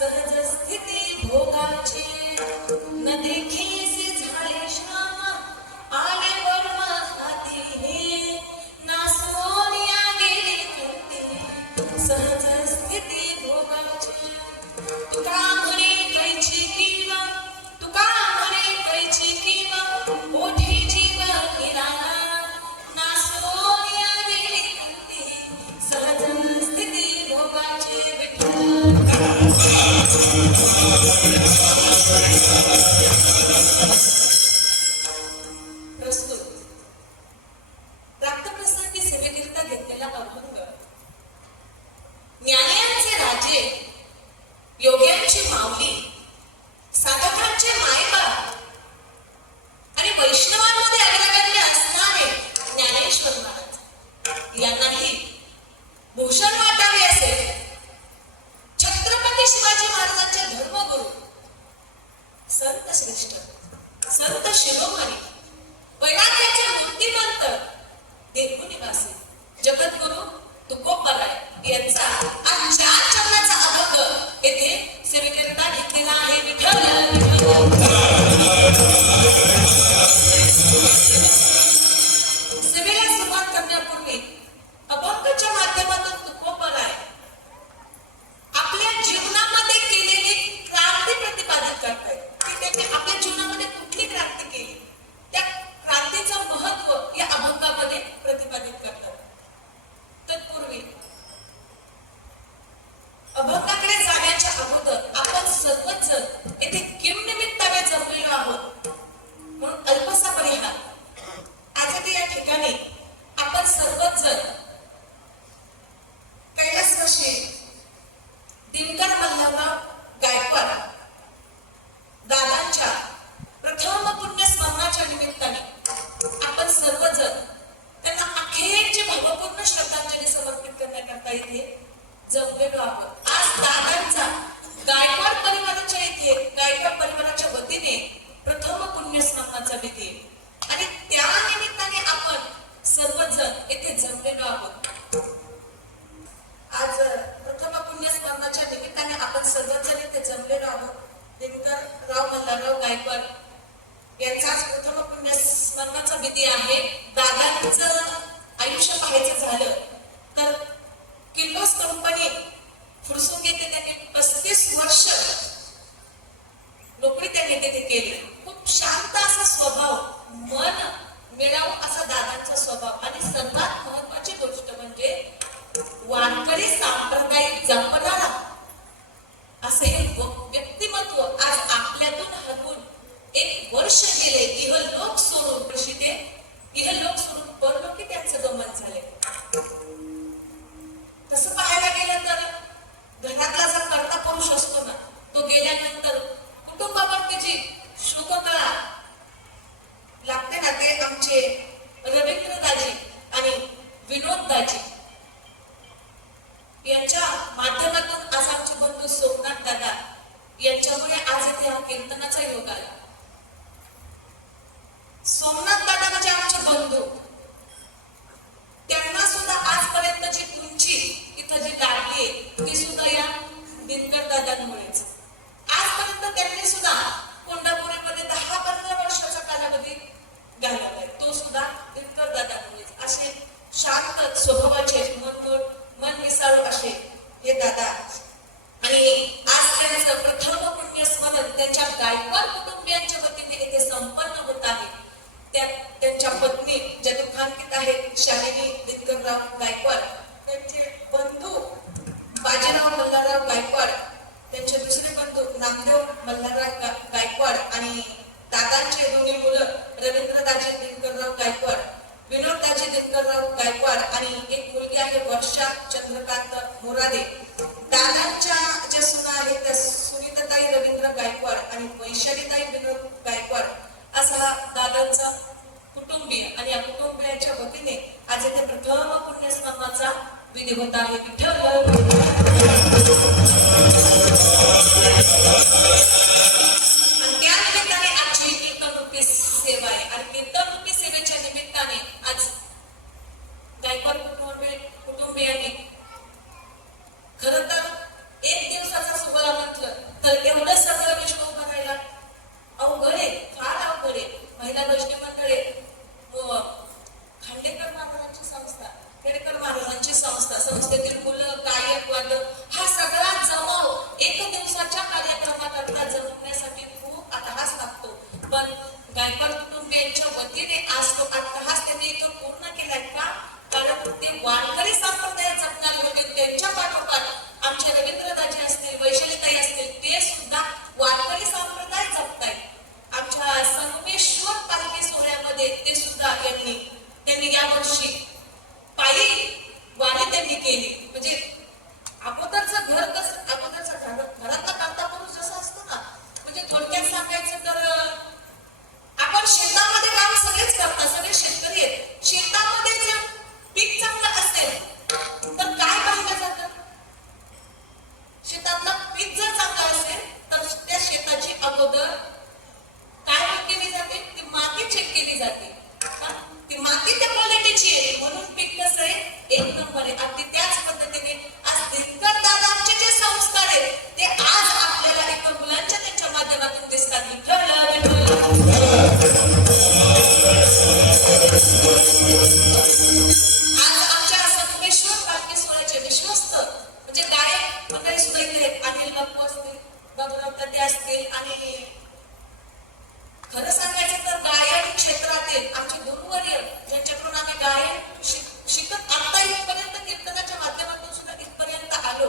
सहज स्थिती भोगाची न देखीसी झाले श्याम आले वर्म हाती हे नासोनिया गेली कृती सहज स्थिती भोगाची तुका म्हणे कैची किंवा तुका म्हणे कैची किंवा ओठी जीव निराळा नासोनिया गेली कृती सहज स्थिती भोगाची प्रस्तुत प्राप्तप्रसंगी सेवेकरिता घेतलेला अभंग ज्ञानियांचे राजे योग्यांची माऊली साधकांचे मायबाप आणि वैष्णवांमध्ये अग्रगण्य असणारे ज्ञानेश्वर महाराज यांनाही भूषण वाटावे असेल छत्रपती शिवाजी महाराजांचे धर्मगुरु संत श्रेष्ठ संत शिरोमणी वैराग्याचे मूर्तिमंत देवनिवासी जगद्गुरु तुकोबाराय यांचा आज 4 चरणाचा अभंग येथे सेवेकरिता घेतलेला आहे. सेवेला सुरुवात करण्यापूर्वी अभंगाच्या माध्यमातून तुकोबाराय आपल्या जीवनामध्ये केलेली क्रांती प्रतिपादित करतायत की त्यांनी आपल्या जीवनामध्ये कुठली क्रांती केली त्या क्रांतीचं महत्व या अभंगामध्ये प्रतिपादित करतात. तत्पूर्वी अभंगाकडे जाण्याच्या अगोदर आपण सर्वच जण येथे किम निमित्ताने जमलेलो आहोत म्हणून अल्पसा परिहार आज या ठिकाणी आपण सर्वच जण कैलासवासी दिनकर मल्हारराव गायकवाड दादांच्या प्रथम पुण्यस्मरणाच्या निमित्ताने आपण सर्वजण त्यांना अखेरची भावपूर्ण श्रद्धांजली समर्पित करण्याकरता इथे जमलेलो आहोत. आज दादांचा गायकवाड परिवाराच्या इथे गायकवाड परिवाराच्या वतीने प्रथम पुण्यस्मरणाचा विधी आणि त्या निमित्ताने आपण सर्वजण इथे जमलेलो आहोत. आज प्रथम पुण्यस्मरणाच्या निमित्ताने आपण सर्वजण इथे जमलेलो आहोत. दिनकरराव मल्हारराव गायकवाड यांचाच प्रथम पुण्यस्मरणाचा विधी आहे. दादांचं आयुष्य पाहायचं झालं तर किर्लोस कंपनी फुरसुंग येथे त्यांनी 35 वर्ष नोकरी त्यांनी तिथे केली. खूप शांत असा स्वभाव, मन मिळावं असा दादांचा स्वभाव आणि सर्वात महत्वाची गोष्ट म्हणजे वारकरी संप्रदाय जपणारा असे हे व्यक्तिमत्व आज आपल्यातून हरवून 1 वर्ष गेले. इहलोक सोडून प्रसिद्धे इहलोक सोडून परलोकी त्यांचं गमन झाले. तसं पाहायला गेलं तर घरातला जर कर्ता पुरुष असतो ना तो गेल्यानंतर कुटुंबावरती जी शोककळा लागते ना ते आमचे रवींद्रदाजी आणि विनोददाजी यांच्या माध्यमातून आज आमचे बंधू सोमनाथ दादा यांच्यामुळे आज इथे हा कीर्तनाचा योग आला. सोमनाथ दादा म्हणजे आमचे बंधू, त्यांना सुद्धा आजपर्यंतची तुमची इथं जी लागली ती सुद्धा या दिनकर दादांमुळेच. आजपर्यंत त्यांनी सुद्धा कोंडापुरीमध्ये 10-15 वर्षाचा कालावधी घालवलाय, तो सुद्धा दिनकर दादांमुळेच. असे शांत स्वभावाचे मन विसाळू असे हे दादा आणि आज त्यांचं प्रथम पुण्यस्मरण त्यांच्या गायकवाड कुटुंबियांच्या वतीने येथे संपन्न होत आहे. त्यांच्या पत्नी ज्या चिन्हांकित आहेत शालिनी दिनकरराव गायकवाड, त्यांचे बंधू बाजीराव मल्हारराव गायकवाड, त्यांचे दुसरे बंधू नामदेव मल्हारराव गायकवाड आणि दादांचे दोन्ही मुलं रवींद्रदाजी दिनकरराव गायकवाड, विनोददाजी दिनकरराव गायकवाड आणि एक मुलगी आहे वर्षा चंद्रकांत मोरादे. दादांच्या ज्या सुना आहेत त्या सुनीताताई रवींद्र गायकवाड आणि वैशालीताई विनोद गायकवाड असा हा दादांचा कुटुंबीय. आणि या कुटुंबियांच्या वतीने आज इथे प्रथम पुण्यस्नानाचा विधी होत आहे. त्या निमित्ताने आजची कीर्तनरूपी सेवा आहे आणि कीर्तनरूपी सेवेच्या निमित्ताने आज गायकवाड कुटुंबियांनी खरं तर एक दिवसाचा सोहळा म्हटलं तर एवढं सगळं विश्व उभं राहिला अवघड आहे, फार अवघड आहे. महिला गोष्टी मंडळे, खांडेकर महाराजांची संस्था, खेडेकर महाराजांची संस्था, संस्थेतील मुलं, गायक, वादक हा सगळा जमाव एक दिवसाच्या कार्यक्रमाकरता जमवण्यासाठी खूप अट्टहास लागतो. पण गायकवाड कुटुंबियांच्या वतीने आज तो अट्टहास त्यांनी इथं पूर्ण केलाय का? कारण ते वारकरी संप्रदाय जपणारे होते. त्यांच्या पाठोपाठ आमचे रवींद्रदाजी असतील, वैशालीताई असतील, ते सुद्धा वारकरी संप्रदाय जपतायत. आमच्या संगमेश्वर पालखी सोहळ्यामध्ये ते सुद्धा त्यांनी यावर्षी पायी वारी त्यांनी केली. म्हणजे अगोदरचं घर कसं, अगोदरचं घरातला करता पुरुष जसं असतो ना, म्हणजे थोडक्यात सांगायचं तर आपण शेतामध्ये काम सगळेच करतात, सगळे शेतकरी आहेत. शेतामध्ये जर पीक चांगलं असेल तर काय पाहिलं जातं? शेतातलं पीक जर चांगलं असेल तर त्या शेताची अगोदर काय केली जाते? ती माती चेक केली जाते. ती माती त्या क्वालिटीची आहे म्हणून पीक कसं आहे? एक नंबर आहे. अगदी त्याच पद्धतीने आज दिनकर दादांचे जे संस्कार आहेत ते आज आपल्याला एका मुलांच्या त्यांच्या माध्यमातून दिसतात. आज आमच्या संगमेश्वर पालखी सोहळ्याचे विश्वस्त म्हणजे गायक मंडळी सुद्धा इथे आहेत. अनिल बापू असतील, बाबूराव तात्या असतील आणि खरं सांगायचं तर गायन क्षेत्रातील आमचे गुरुवर्य ज्यांच्याकडून आम्ही गायन शिकत आता इथपर्यंत कीर्तनाच्या माध्यमातून सुद्धा इथपर्यंत आलो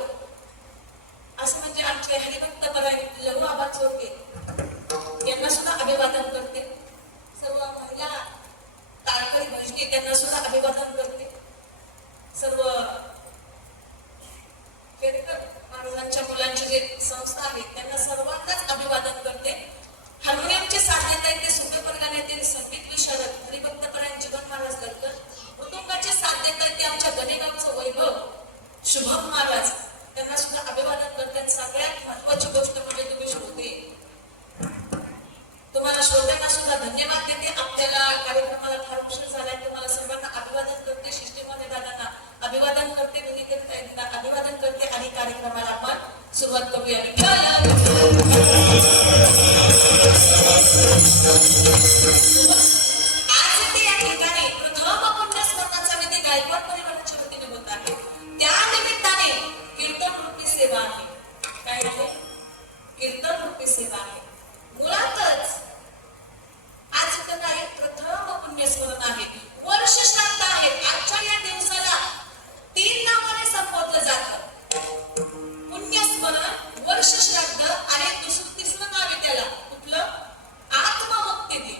असं म्हणजे आमचे हरिभक्त परायण लहू आबा चोरके यांना सुद्धा अभिवादन करते. सर्व महिला तारकरी भजनी त्यांना सुद्धा अभिवादन करते. सर्व खेडकर महाराजांच्या मुलांची जे संस्था आहे त्यांना सर्वांनाच अभिवादन करते. हार्मोनियमचे साधनेत आहे ते सुपे परगाण्यातील संगीत विशारद हरिभक्त परायण जीवन महाराज दलकर. कुटुंबाचे साधनेत आहे ते आमच्या गणेगावचं वैभव शुभम महाराज त्यांना सुद्धा अभिवादन करतात. सगळ्यात महत्वाची गोष्ट म्हणजे तुम्ही श्रोते, तुम्हाला श्रोत्यांना सुद्धा धन्यवाद देते. आपल्याला कार्यक्रमाला फार उशीर झालाय. तुम्हाला सर्वांना अभिवादन करते, शिष्टीमध्ये दादांना अभिवादन करते, अभिवादन करते आणि कार्यक्रमाला आपण सुरुवात करूया. आज ते या ठिकाणी प्रथम पुण्यस्मरणाचा विधी गायकवाड परिवाराच्या वतीने होत आहे. त्या निमित्ताने कीर्तन रूपी सेवा आहे. काय आहे? कीर्तन रूपी सेवा आहे. मुळातच आज इथं काय प्रथम पुण्यस्मरण आहे, वर्ष श्राद्ध आहे. आजच्या या दिवसाला 3 नावाने संबोधलं जातं. पुण्यस्मरण, वर्ष श्राद्ध आणि तिसरं नाव आहे त्याला कुठलं? आत्ममुक्ती दिन.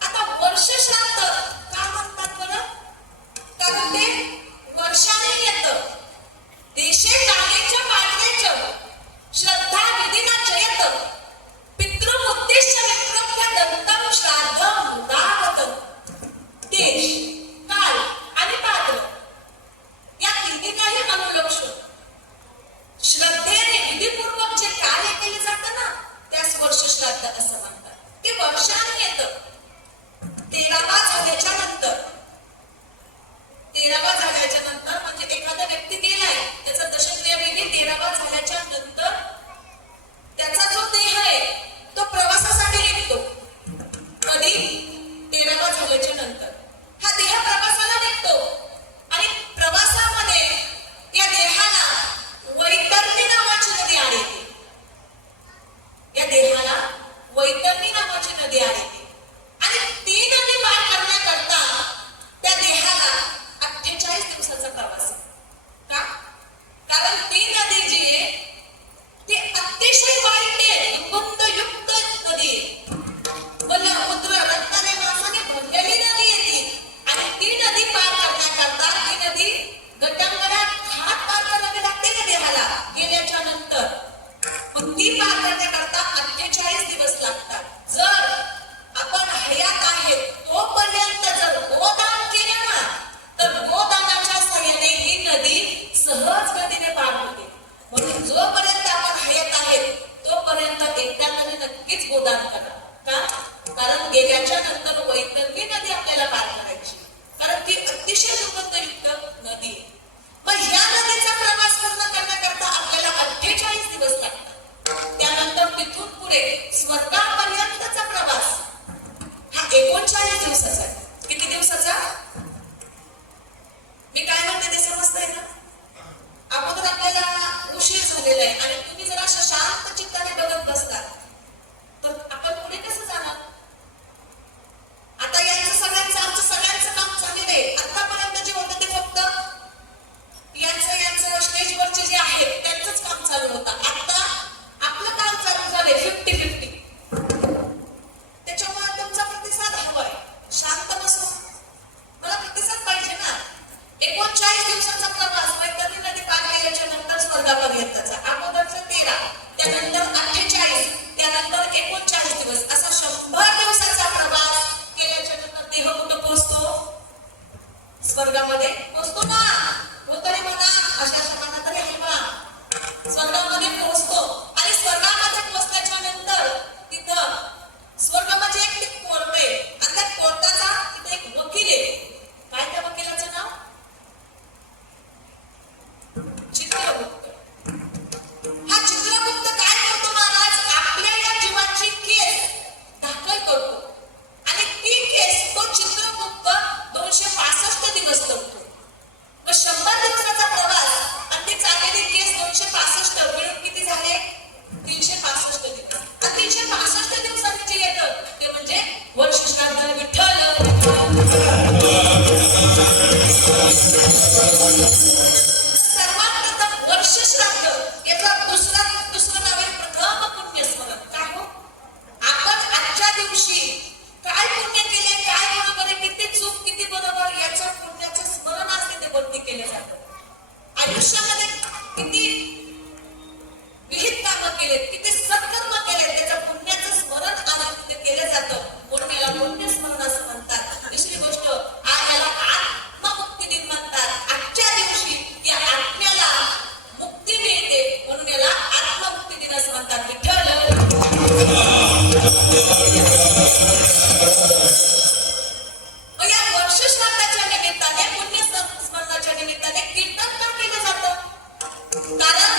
आता वर्ष श्राद्ध का म्हणतात बरं? कारण ते देह कुठं पोहोचतो? स्वर्गामध्ये पोहोचतो ना? हो तरी म्हणा, अशा शब्दांना तरी आहे बा. स्वर्गामध्ये पोहोचतो आणि स्वर्गामध्ये पोहोचल्याच्या नंतर तिथं स्वर्ग म्हणजे एक कोर्ट आहे आणि त्या कोर्टाचा तिथे एक वकील आहे. काय त्या वकिलाचं नाव? चित्रगुप्त. हा चित्रगुप्त काय करतो महाराज? आपल्या या जीवाची केस दाखल करतो आणि ती केस तो चित्रगुप्त 265 दिवस करतो. 100 दिवसाचा प्रवास आणि ती चाललेली केस 265 मिळून किती झाले? 365 दिवस. आणि 365 दिवसांनी जे येतं ते म्हणजे वर्ष श्राद्ध. विठ्ठल सर्वात प्रथम वर्ष श्राद्ध याचा दुसरं नाव आहे प्रथम पुण्यस्मरण. काय हो? आपण आजच्या दिवशी काय पुण्य केले, काय बरोबर आहे, किती चूक किती बरोबर याचं पुण्याचं स्मरण असते ते वरती केले जातं. आयुष्यामध्ये किती विहित कामं केलेत, किती सत्कर्म केलेत, त्याच्या पुण्याचं स्मरण आनंद तिथे केलं जातं म्हणून याला पुण्य स्मरण असं म्हणतात. दुसरी गोष्ट, आज याला आत्ममुक्ती दिन म्हणतात. आजच्या दिवशी या आत्म्याला मुक्ती मिळते म्हणून याला आत्ममुक्ती दिन असं म्हणतात. विठ्ठल या वर्ष श्राद्धाच्या निमित्ताने, पुण्य स्मरणाच्या निमित्ताने कीर्तन का केलं जातं? कारण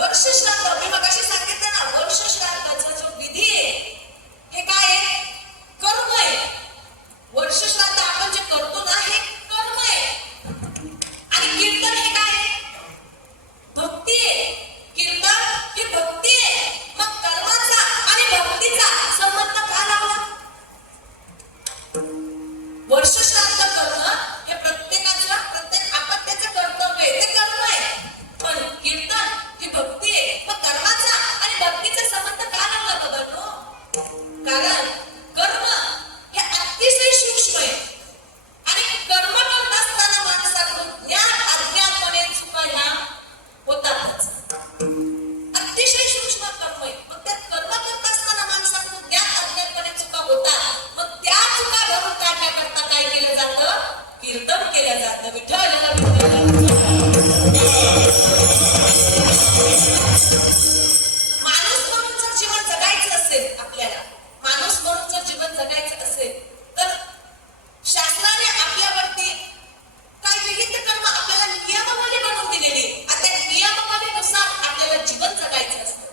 वर्ष श्राद्ध, मी मगाशी सांगितलं ना, वर्ष श्राद्धाचा जो विधी आहे हे काय आहे? कर्म आहे. वर्ष श्राद्ध आपण जे करतो ना हे कर्म आहे आणि कीर्तन हे काय आहे? भक्ती आहे. कीर्तन ही भक्ती आहे. मग कर्माचा आणि भक्तीचा संबंध का लावला? वर्ष श्राद्ध करणं हे प्रत्येक आपत्याचं कर्तव्य आहे, ते कर्म आहे. पण कीर्तन ही भक्ती आहे. मग कर्माचा आणि भक्तीचा संबंध का लावला बघा? कारण कर्म हे अतिशय सूक्ष्म आहे आणि कर्म करत असताना माणसाकडून ज्ञान अज्ञानपणे चुका ह्या होतातच. अतिशय सूक्ष्म कर्म आहे. मग त्या कर्म करत असताना माणसाकडून ज्ञान अज्ञानपणे चुका होतात. मग त्या चुका भरून काढण्याकरता काय केलं जातं? कीर्तन केलं जातं. विठ्ठल माणूस म्हणून जर जीवन जगायचं असेल, आपल्याला माणूस म्हणून जर जीवन जगायचं असेल तर शास्त्राने आपल्यावरती काही विविध कर्म आपल्याला नियमावली बनवून दिलेली आणि त्या नियमावलीनुसार आपल्याला जीवन जगायचं असतं.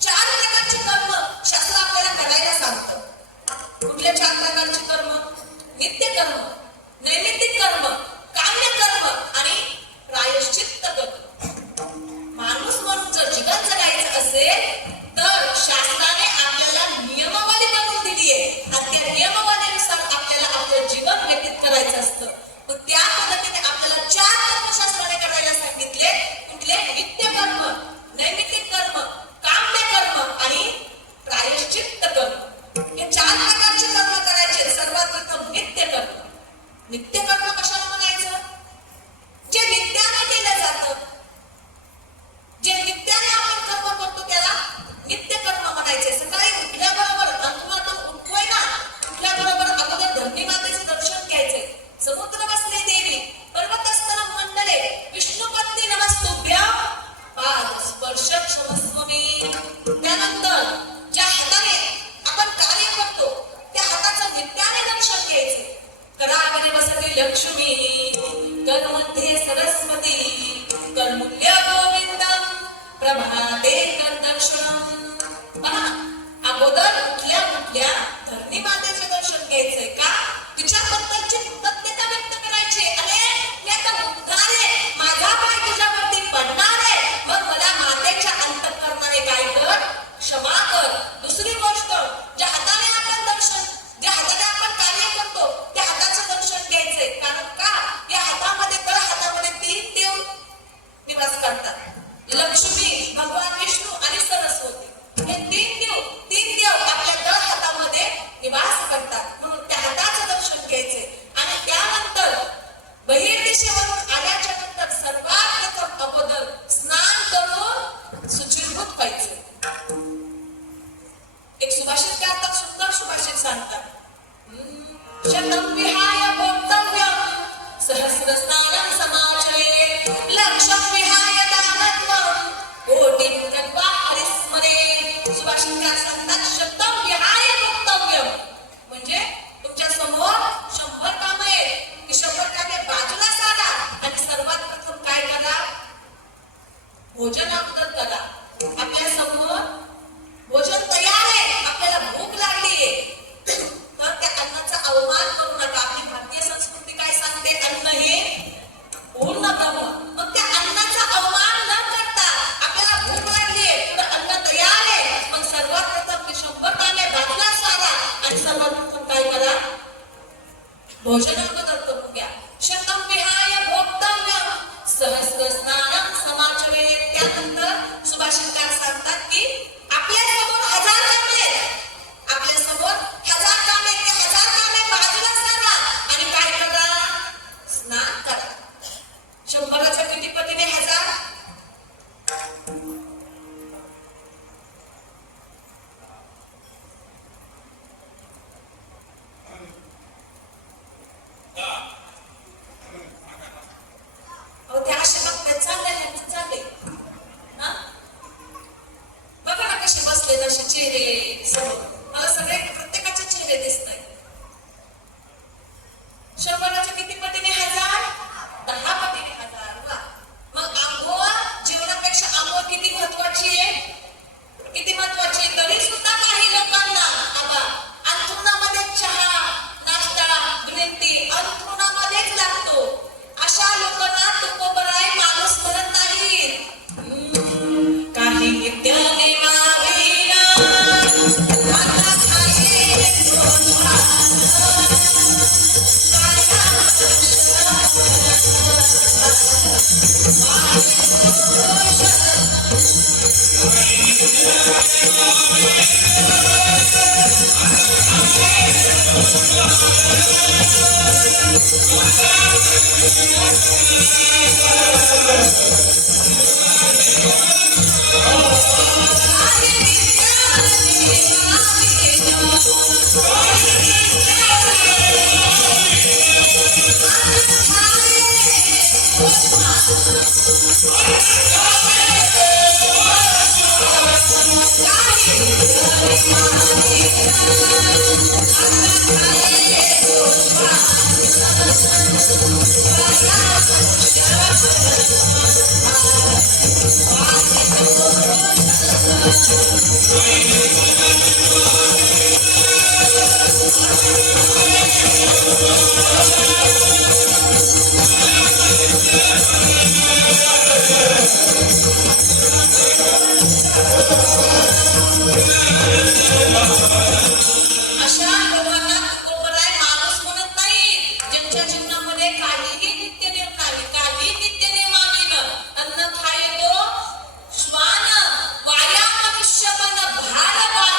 4 प्रकारचे कर्म शास्त्र आपल्याला करायला सांगतं. कुठले 4 प्रकारचे कर्म? नित्य कर्म, नैमित्तिक कर्म, काम्य कर्म आणि प्रायश्चित्त कर्म. माणूस म्हणून जर जीवन जगायचं असेल तर शास्त्राने आपल्याला नियमावली बनवून दिली आहे आणि त्या नियमावलीनुसार आपल्याला आपलं जीवन व्यतीत करायचं असतं. मग त्या पद्धतीने आपल्याला 4 कर्म शास्त्राने करायला सांगितले. कुठले? नित्य कर्म, नैमित्तिक कर्म, काम्य कर्म आणि प्रायश्चित्त कर्म. हे 4 प्रकारचे कर्म करायचे. सर्वात प्रथम नित्य कर्म. नित्य कर्म कशाला म्हणायचं? जे नित्याने केलं जातं, जे नित्याने आपण कर्म करतो त्याला नित्य कर्म म्हणायचे. सकाळी उठल्याबरोबर अंथरुणातून उठतोय ना, उठल्याबरोबर अगोदर धरणी मातेचे दर्शन घ्यायचे. समुद्र वसले देवी, पर्वतस्थर मंडले, विष्णुपत्नी नमस्तुभ्यां, पाद स्पर्श क्षमस्व मे. त्यानंतर ज्या हाताने आपण कार्य करतो त्या हाताचं नित्याने दर्शन घ्यायचे. करावरी वसती लक्ष्मी, करमध्ये सरस्वती, करमुल्य गोविंदम, प्रभाते कर दर्शनम. अगोदर उठल्या धरणी मातेचे दर्शन घ्यायचंय. का? तिच्याबद्दलची कृतज्ञता व्यक्त करायची. अरे मी आता उठणार आहे, माझा पाय तुझ्यावरती पडणार आहे, मग मला मातेच्या अंतःकरणाने काय कर? क्षमा कर. दुसरी गोष्ट, ज्या हाताने आपण कार्य करतो त्या हाताचं दर्शन घ्यायचंय. कारण का? या हातामध्ये 3 देव शतं विहाय भोक्तव्यं सहस्रस्नानं समाचरेत् लक्षं विहाय दानत्वं कोटिं कृत्वा हरिस्मरेत्. सुभाषितकार सांगतात शतं विहाय भोक्तव्यं म्हणजे तुमच्या समोर 100 कामं आहेत की 100 कामे बाजूला सारा आणि सर्वात प्रथम काय करा, भोजन अगोदर करा. आपल्या समोर भोजन तयार आहे, आपल्याला भूक लागली आहे, तर त्या अन्नाचा अवमान करू नका. आपली भारतीय संस्कृती काय सांगते, अन्न हे पूर्ण ब्रह्म. मग त्या अन्नाचा अवमान न करता आपल्याला भूक लागली आहे, तर अन्न तयार आहे, मग सर्वात प्रथम 100 कामे बाजूला सारा आणि सर्वात प्रथम काय करा, भोजन अगोदर करून घ्या. शतं विहाय भोक्तव्यं सहस्रस्नानं समाचरेत्. त्यानंतर सुभाषितकार सांगतात की आपल्या समोर 1000 कामे आहेत, आपल्या समोर 1000 कामे, ते 1000 कामे बाजूला सारा आणि काय करा, स्नान करा. 100च्या किती पटीने 1000, त्या अशा चालले ना. बघा ना कशी बसले, असे चेहरे समोर मला सगळे प्रत्येकाचे चेहरे दिसत आहेत. 100च्या किती पटीने 1000, 10 पटीने 1000. वा. मग आंघोळ जीवनापेक्षा आंघोळ किती महत्वाची आहे, किती महत्वाची आहे. तरी सुद्धा काही लोकांना आता अंथरुणामध्ये चहा, नाश्ता, ग्रीन टी अंथरुणामध्येच लागतो. अशा लोकांना तुकोबराय माणूस म्हणत नाही. काही नित्य देवावीरा आता खाये भार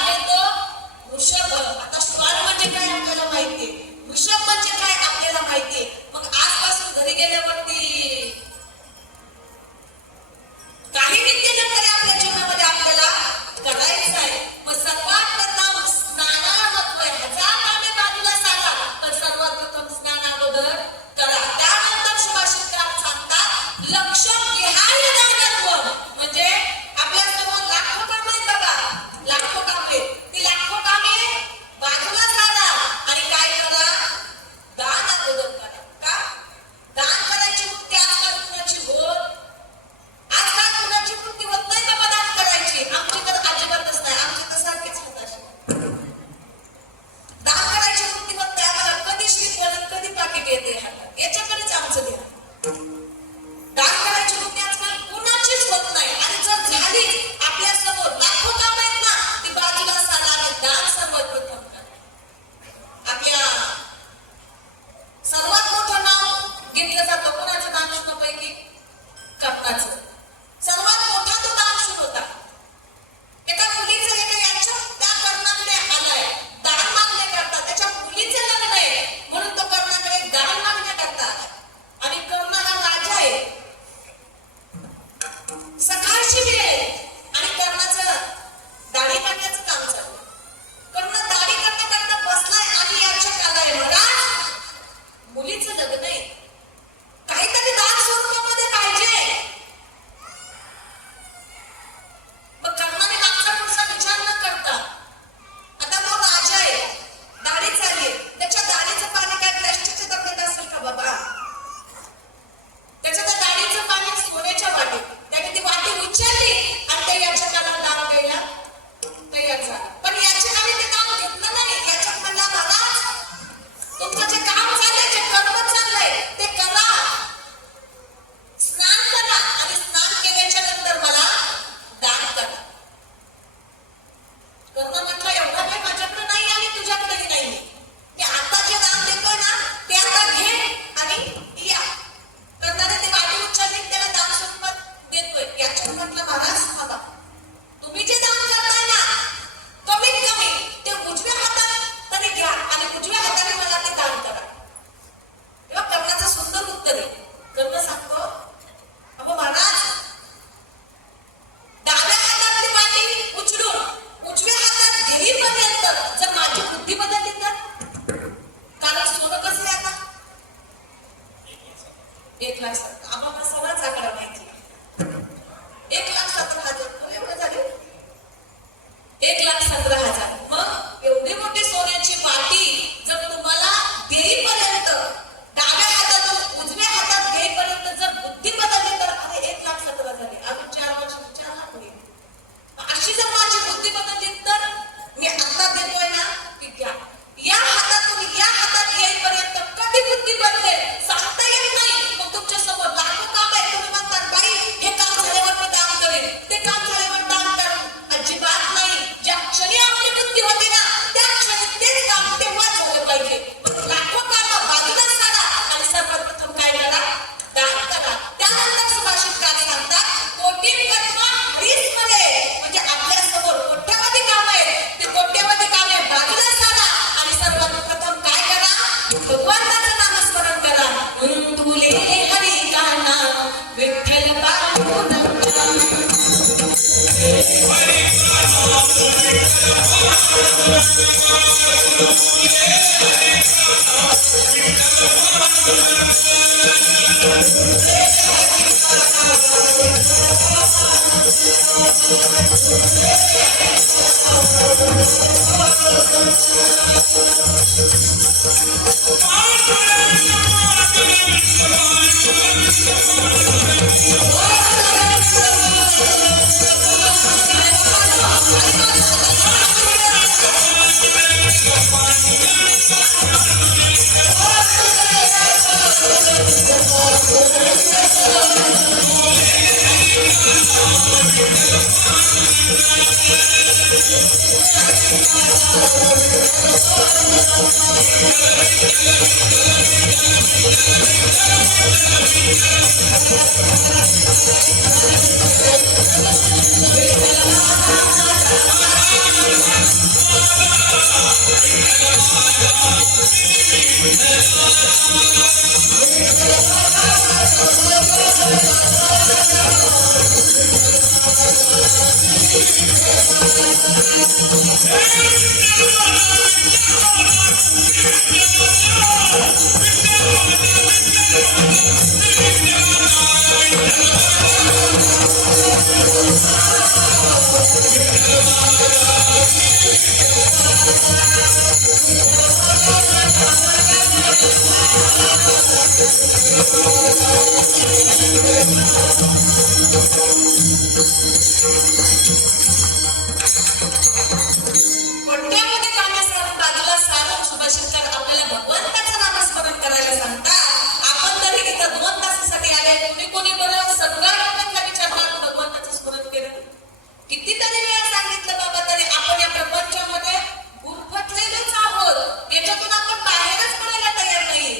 1,17,000 आम्हाला सगळाच आकडा माहिती आहे. 1,17,000 एवढे झाले. 1,17,000 मग एवढी मोठी सोन्याची वाटी जर तुम्हाला देईपर्यंत डाव्या हातातून उजव्या हातात घेईपर्यंत जर बुद्धी बदलली तर अरे 1,17,000 झाले. अजून 4 वर्ष 4 लाख होईल. अशी जर माझी बुद्धी बदलली तर मी आता देतोय ना की घ्या. या हातातून या हातात येईपर्यंत कधी बुद्धी बदलेल सांगता येत नाही. मग तुमच्या समोर लाखो काम आहे. तुम्ही म्हणतात बाई हे काम झाल्यावर मी दान करेन, ते काम झाल्यावर दान करेन. अजिबात नाही. ज्या क्षणी आपली बुद्धी होती ना त्या क्षणी तेच काम तेव्हाच झालं पाहिजे. लाखो काम बाजूला सारा आणि सर्वप्रथम काय करा, दान करा. त्यानंतर सुभाषितकार सांगतात कोटीपद्मा हरीस मध्ये, म्हणजे आपल्या समोर कोट्यावधी काम आहे ते कोट्यावधी काम आहे बाजूला सारा आणि सर्वात प्रथम काय करा, भगवंताचं नामस्मरण करा. तुले हरी का नाम विठ्ठल पांडुरंग. कोट्यावधी कामे बाजूला सारून सुभाषितकार आपल्याला भगवंताचं नामस्मरण करायला सांगतात. आपण तरी इथं 2 तासासाठी आले. कोणी बरं संघाला विचारणार भगवंताचं स्मरण केलं? कितीतरी वेळा सांगितलं बाबा, तरी आपण या प्रपंचामध्ये गुरफटलेलेच आहोत. याच्यातून आपण बाहेरच पडायला तयार नाही.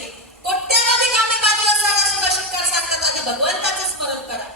कोट्यावधी कामे बाजूला सारा सुभाषितकार सांगतात आधी भगवंताचं स्मरण करा.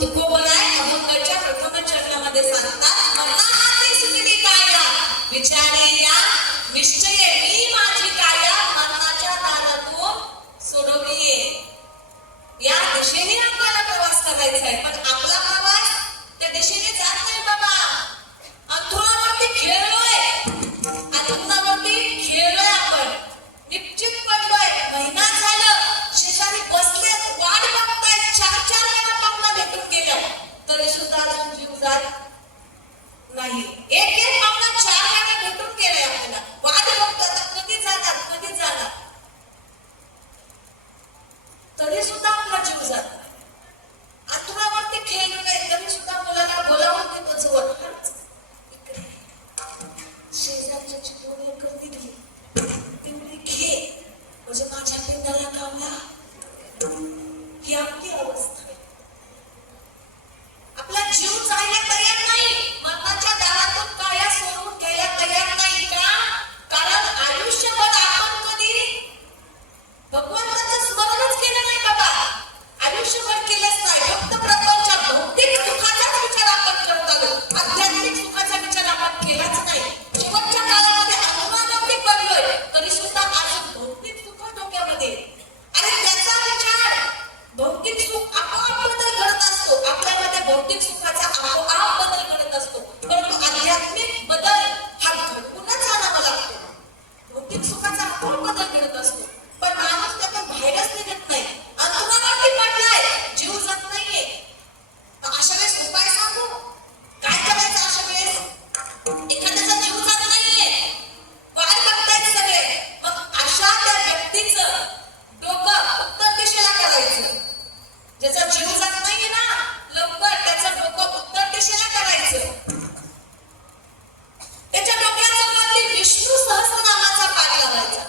तुकोबराय अभंगाच्या प्रथम चरणामध्ये सांगतात, मना हाती सुचली काया विचारे या निश्चये मी माझी काया मरणाच्या दारातून सोडवलीये. या दिशेने आपल्याला प्रवास करायचा आहे, पण आपला प्रवास त्या दिशेने जात नाही बाबा. अंथरुणावरती खेळलोय, अंथरुणावरती खेळलोय आपण, निश्चित पडलोय, महिना झालं शेजारी बसले वाट बघताय, 4-4 वेळा पाहुणा भेटून गेलं तरी सुद्धा अजून जीव जात नाही. एक पाहुणा 4 वेळा भेटून गेलाय, आपल्याला वाट बघतात कधी जाणार कधी जाणार, तरी सुद्धा आपला जीव जात नाही. अंथरुणावरती खेळलोय तरी सुद्धा मुलाला बोलावून देतो जवळ, इकडे शेजारच्या चिपळूण गर्दी घे, तेवढी घे म्हणजे माझ्या पिंडाला कावला. ही आपली अवस्था आहे. आपला जीव जायला तयार नाही, मरणाच्या दारातून काया सोडून घ्यायला तयार नाही. का? कारण आयुष्यभर आपण कधी भगवंताचं स्मरणच केलं नाही बाबा, आयुष्यभर केलंच नाही. फक्त प्रपंचा भौतिक सुखाचाच विचार आपण करत आलो, आध्यात्मिक सुखाचा विचार आपण केलाच नाही. शेवटच्या काळामध्ये अनुमानावरती पडलोय तरी सुद्धा आज भौतिक सुख डोक्यामध्ये, आणि त्याचा विचार भौतिक सुख आपोआप बदल घडत असतो, आपल्यामध्ये भौतिक सुखाचा आपोआप बदल घडत असतो, परंतु आध्यात्मिक बदल हा घडूनच आणावा लागतो. भौतिक सुखाचा आपोआप बदल घडत असतो, पण माणूस त्यातून बाहेरच निघत नाही. अंतरावरती पडलाय, जीव जात नाहीये. अशा वेळेस उपाय सांगू, काय करायचं अशा वेळेस? एखाद्याचा जीव जात नाहीये, वाट बघतायत सगळे, मग अशा त्या व्यक्तीचं डोकं उत्तर दिशेला करायचं. ज्याचा जीव जात नाहीये ना लवकर, त्याचं डोकं उत्तर दिशेला करायचं. त्याच्या डोक्याजवळ विष्णू सहस्रनामाचा पाठ लावायचा,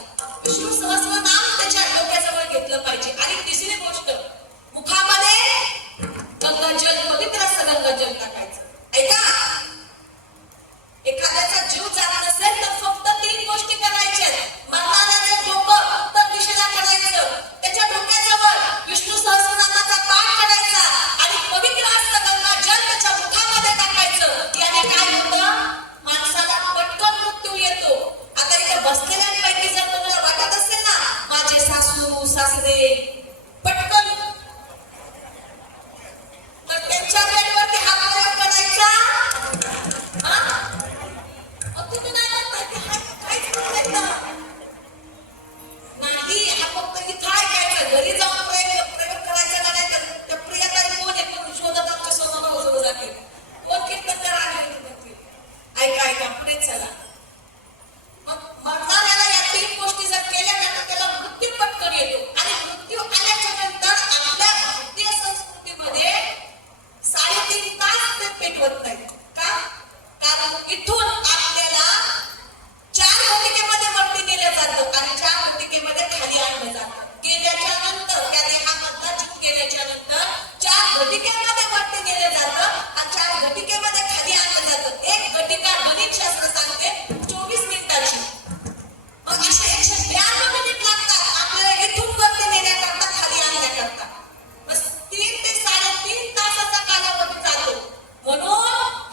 विष्णू सहस्रनाम त्याच्या डोक्याजवळ घेतलं पाहिजे. आणि तिसरी गोष्ट, मुखामध्ये गंगाजल, पवित्र असं गंगाजल टाकायचं. ऐका, एखाद्याचा जीव जात नसेल तर फक्त 3 गोष्टी करायच्या. मरणाऱ्याचं डोकं उत्तर दिशेला करायचं, त्याच्या डोक्याजवळ विष्णू सहस्रनामाचा पाठ करायचा आणि पवित्र असं गंगाजल त्याच्या मुखामध्ये टाकायचं. याने काय होतं? माणसाला पटकन मृत्यू येतो. आता इथे बसलेल्यांपैकी जर तुम्हाला वाटत असेल ना, माझे सासू सासरे पटकन, तर त्यांच्या बेडवरती हा प्रयोग करायचा. तुम्ही नाही म्हणताय काहीच करायचं नाही, हा फक्त इथं ऐकायचं, घरी जाऊन प्रयोग करायचा नाही. तर त्या प्रियताई कोण आहे म्हणून शोधत आमच्या समोर उभं जातील, कोण कीर्तनकार आहे. ऐका पुढे चला. मग मरणाऱ्याला या 3 गोष्टी जर केल्या ना तर त्याला मृत्यू पटकन येतो. आणि मृत्यू आल्याच्या नंतर आपल्या भारतीय संस्कृतीमध्ये 3.5 तास ते पेटवत नाही. का? कारण इथून आपल्याला 4 घटिकेमध्ये वरती नेलं जातं आणि 4 घटिकेमध्ये खाली आणलं जातं. गेल्याच्या नंतर त्या देहामधला जीव गेल्याच्या नंतर 4 घटिकेमध्ये वरती नेलं जातं आणि 4 घटिकेमध्ये खाली आणलं जातं. एक घटिका गणित शास्त्र सांगते 24 मिनिटाची. मग असे 192 मिनिट लागतात आपल्याला इथून वरती नेण्याकरता, खाली आणण्याकरता. बस 3 ते 3.5 तासाचा कालावधी जातो. म्हणून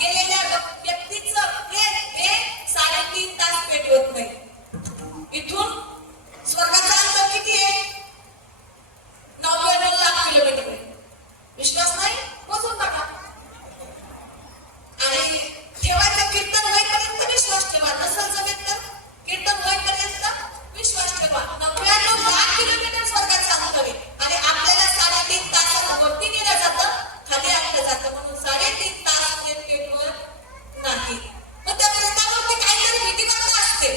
गेलेल्या व्यक्तीचं प्रेत हे 3.5 तास पेटवत नाही. इथून स्वर्गाचा अंतर किती आहे? 99 लाख किलोमीटर आहे. विश्वास नाही? मोजून टाका. आणि ठेवायचं कीर्तन होईपर्यंत विश्वास ठेवा, नसेल जमेत तर कीर्तन होईपर्यंत विश्वास ठेवा. 99 लाख किलोमीटर स्वर्गाचा अंतर आहे आणि आपल्याला 3.5 तासात वरती नेलं जातं, खाली आणलं जातं. म्हणून 3.5 तास पेटवत नाही. मग त्या प्रेतावरती काहीतरी विधिवत असते.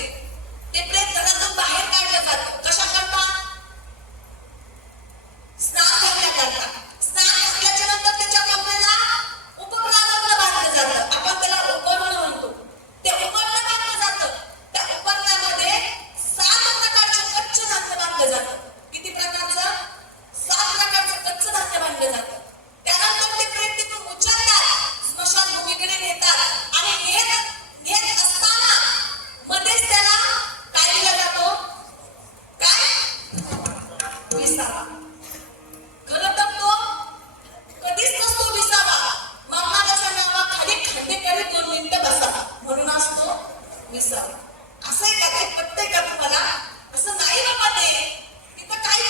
विसावा. असं आहे का काही पटतंय का तुम्हाला? असं नाही बाबा. ते तिथं काही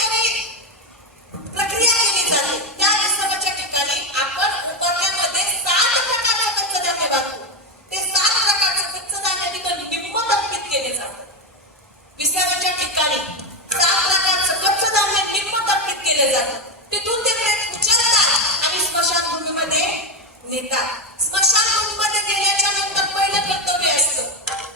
प्रक्रिया केली जाते. त्या विसाव्याच्या ठिकाणी आपण उपारण्यामध्ये 7 प्रकारचे कच्चं धान्य घालतो. ते 7 प्रकारचे कच्चं धान्य तिथं निम्म दर्पित केले जातं. विसाव्याच्या ठिकाणी 7 प्रकारचं कच्चं धान्य निम्म दर्पित केले जातं. तिथून ते प्रेत उचलतात आणि स्मशानभूमीमध्ये नेतात. स्मशानभूमीमध्ये गेल्याच्या नंतर पहिलं कर्तव्य असतं,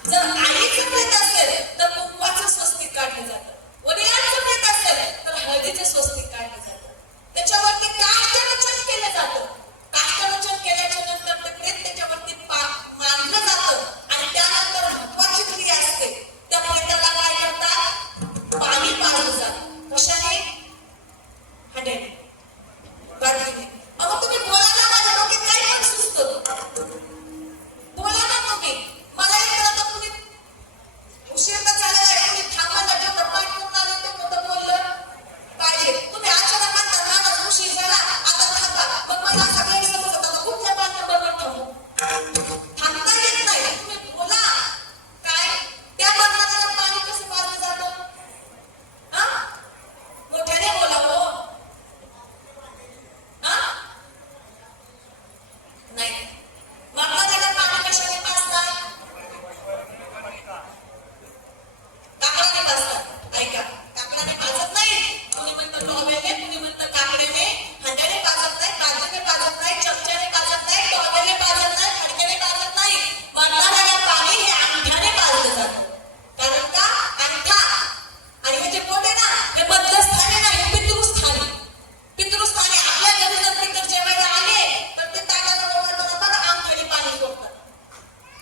जर आईचं प्रेत असेल तर कुंकवाचं स्वस्तिक काढलं जातं. वडिलांचं प्रेत असेल तर हळदीचं स्वस्तिक काढलं जातं. त्याच्यावरती काष्ठरचन केलं जातं. काष्ठरचन केल्याच्या नंतर ते प्रेत त्याच्यावरती मांडलं जातं आणि त्यानंतर महत्वाची क्रिया असते. त्यामुळे त्याला काय करतात? पाणी पाजलं जातं. कशाने? हंड्याने, बाटलीने. अहो तुम्ही बोला ना, माझ्या डोक्यात काय पण सुचतं. बोला ना तुम्ही. मला एक कळतं, तुम्ही उशीर तर झालेला आहे, तुम्ही थांबायला जेवढं पाठ करून आले तेवढं बोललं पाहिजे. तुम्ही अचानक म्हणता ना माझा उशीर झाला आता थांबा, मग मला असं गैरसमज होता कुठल्या पाण्याबरोबर थांबू. थांबता येत नाही. तुम्ही बोला. काय त्या बर्नरला पाणी कसं पाजलं जातं? मोठ्याने बोला हो. नाही, मरणाऱ्याला पाणी कशाने पाजतात? काकडाने पाजतात. ऐका, काकडाने पाजत नाही. कुणी म्हणतं टॉवेलने, कुणी म्हणतं काकड्याने. हंड्याने पाजत नाही, कागदाने पाजत नाही, चमच्याने पाजत नाही, टॉवेलने पाजत नाही, फडक्याने पाजत नाही. मरणाऱ्याला पाणी हे अंगठ्याने पाजलं जातं. कारण का? अंगठा आणि हे जे पोट आहे ना, हे मध्यस्थानी नाही, पितृस्थानी. पितृस्थानी आपल्या घरी जर पितर जेवायला आले तर ते ताटाला बघा अंगठ्याने पाणी सोडतात.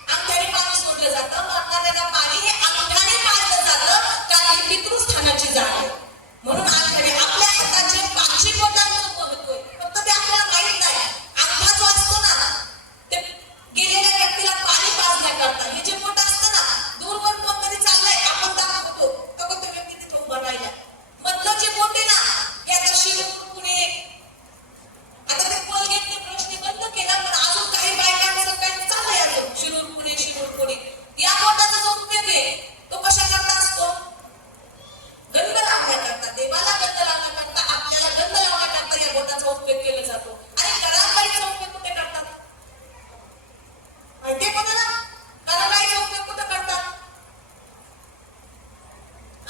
अंगठ्याने पाणी सोडलं जातं. मरणाऱ्याला पाणी हे अंगठ्याने पाजलं जातं, कारण ही पितृस्थानाची जागा आहे. म्हणून अंगठ्याने आपल्या हाताचे 500 बोटांचं महत्व आहे. फक्त ते आपल्याला माहित नाही. अंगठा जो असतो ना, ते गेलेल्या व्यक्तीला पाणी पाजण्याकरता. हे जे बोट असतं ना, दूरवर कोणतरी चाललंय, आपण दाखवतो का तो व्यक्ती तिथे उभा राहिला. मधलं जे बोट आहे ना, हे आता शिवून पुणे, आता ते कोलगेटने प्रश्न बंद केला, पण अजून काही बायकांचं काही चाललंय अजून शिरूर पुणे, शिरूर पुणे. या बोटाचा जो उपयोग आहे तो कशा करता असतो? गंध लावण्याकरता, देवाला गंध लावण्याकरता, आपल्याला गंध लावण्याकरता या बोटाचा उपयोग केला जातो. आणि गळाबाईचा उपयोग कुठे करतात? माहितीये कोणाला? गळाबाईचा उपयोग कुठे करतात?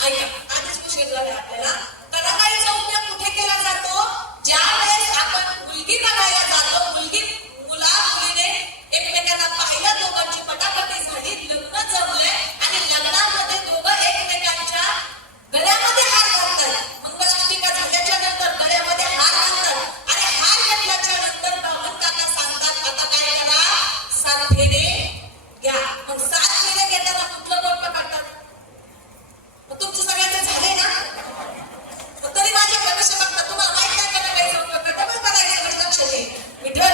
ऐका, आधीच उशीर झाला आपल्याला. गळाबाईचा उपयोग कुठे केला जातो? ज्या वेळेस आपण मुलगी बघायला जातो, मुलीने एकमेकांना पाहिलं, दोघांची पटापटी झाली, लग्न जमलंय आणि लग्नामध्ये दोघं एकमेकांच्या गळ्यामध्ये हार घालतात. मंगलाष्टिका झाल्याच्या नंतर गळ्यामध्ये हार घालतात आणि हार घातल्याच्या नंतर ब्राह्मण काका सांगतात, आता काय करा? 7 फेरे घ्या. मग 7 फेरे घेताना कुठलं बोट पकडतात? मग तुमचं सगळ्यांचं झालंय ना? तरी माझे भविष्य बघता तुम्हाला माहित नाही का काही उपयोग करता? पण बघायचं लक्ष दे. विठ्ठल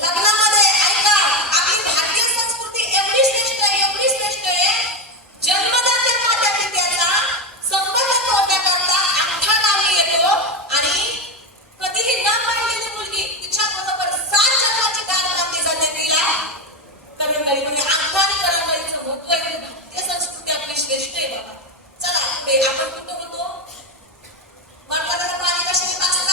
लग्नामध्ये ऐका, आपली भारतीय संस्कृती एवढी श्रेष्ठ आहे, एवढी श्रेष्ठ आहे. जन्मदात्या माता पित्याचा संबंध तोडण्याकरता अंगठा लावली येतो आणि कधीही न पाहिलेली मुलगी तिच्याबरोबर 7 जन्माची गाठ बांधली जाते. तिला करंगळी म्हणजे अंगठा आणि करंगळीचं महत्व आहे. भारतीय संस्कृती आपली श्रेष्ठ आहे बाबा. चला पुढे आपण कुठं होतो? मरणाऱ्याला पाणी कशाने पाजतात?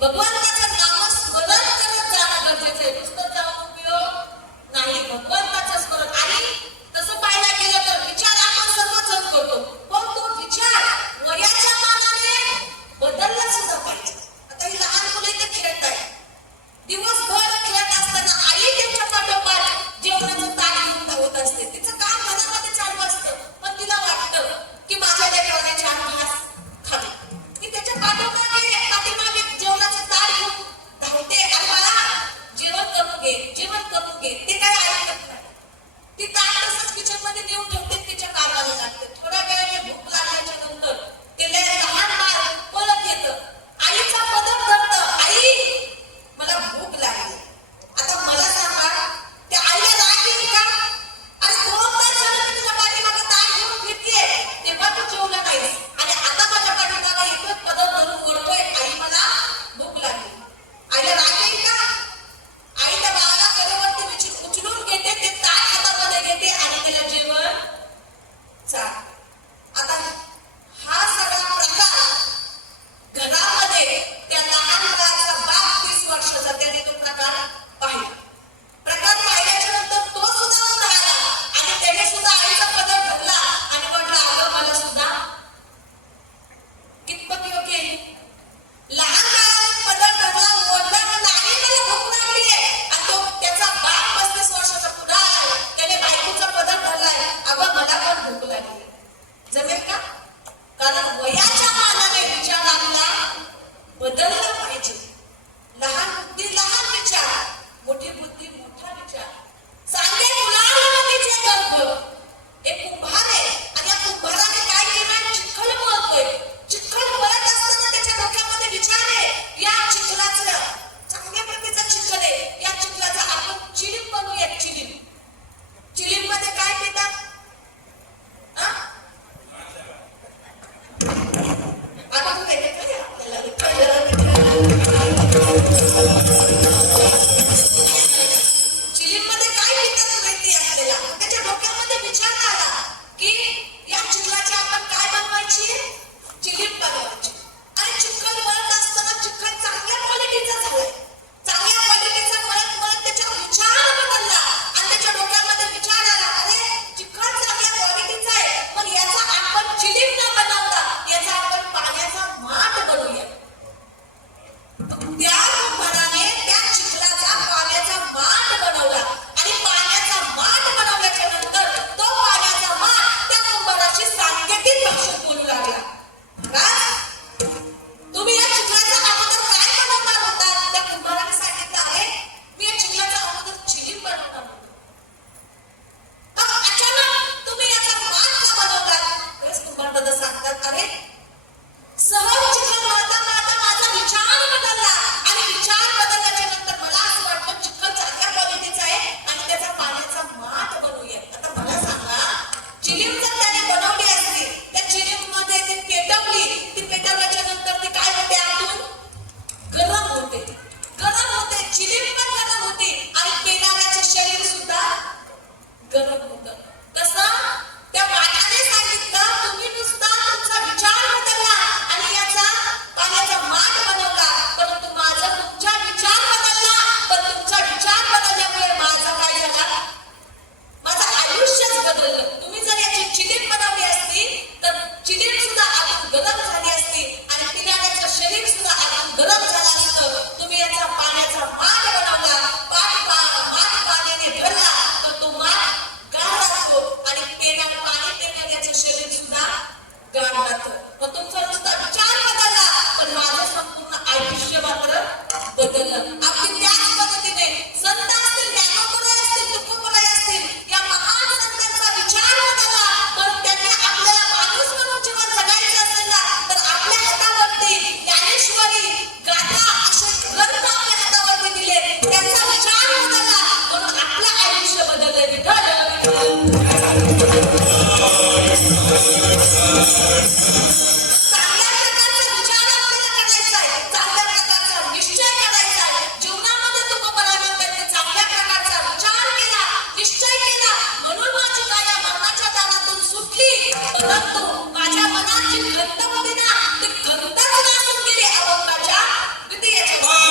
भगवान परंतु माझ्या मनाची खंत होती ना, ती खंतच नासून गेली अभंगाच्या द्वितीयेच्या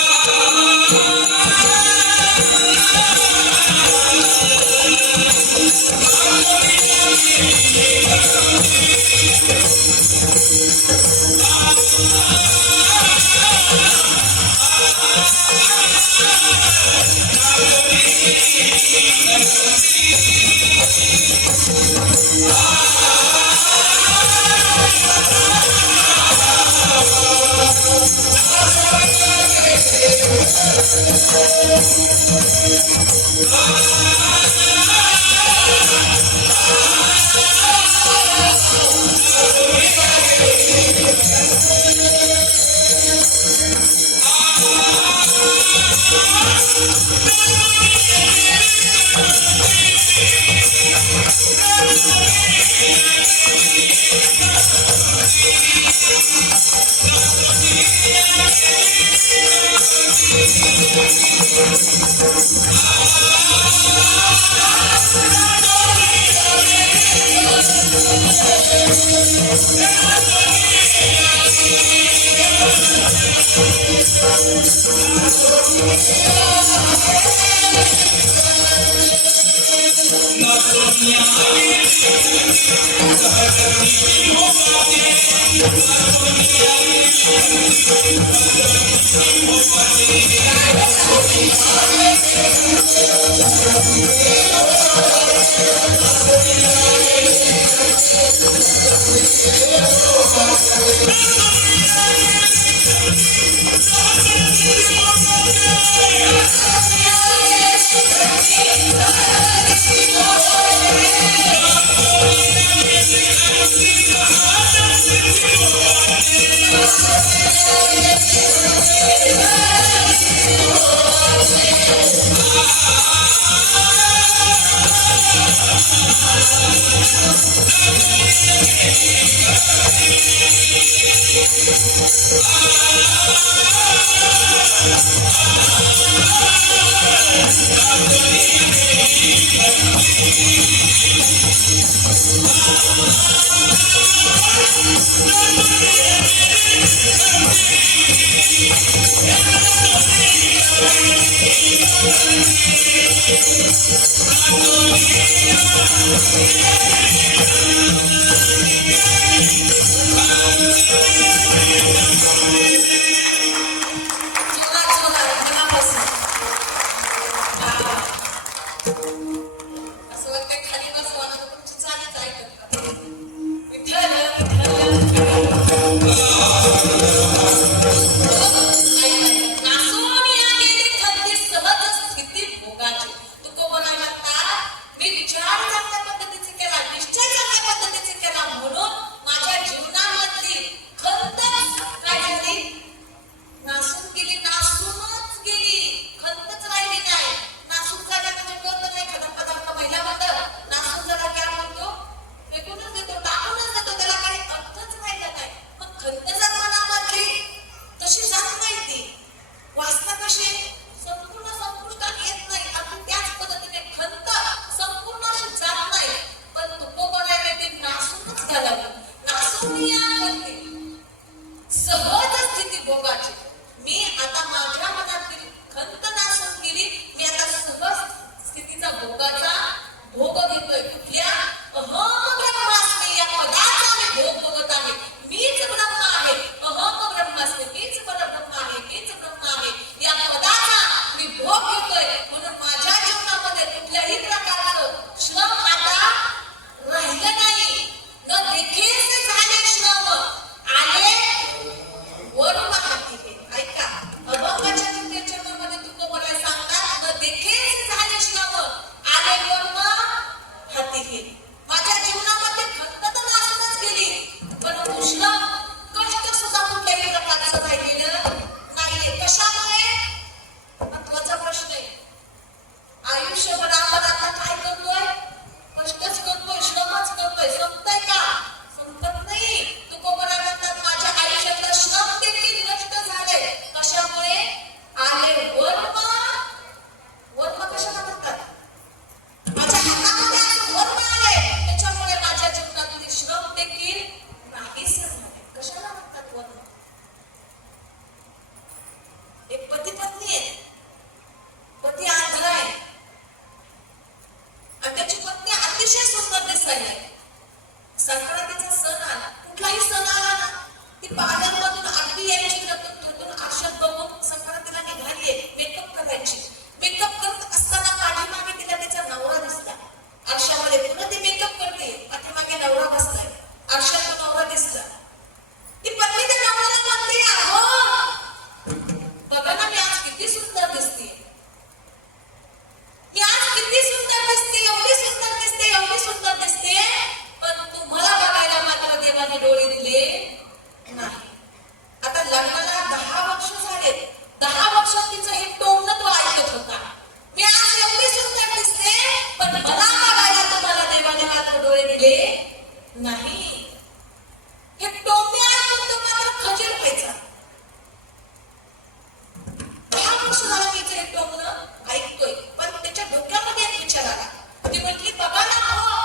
सारंगीचं हे टोमणं ऐकतोय, पण त्याच्या डोक्यामध्ये एक विचार आला. ती म्हटली, बाबा ना हो,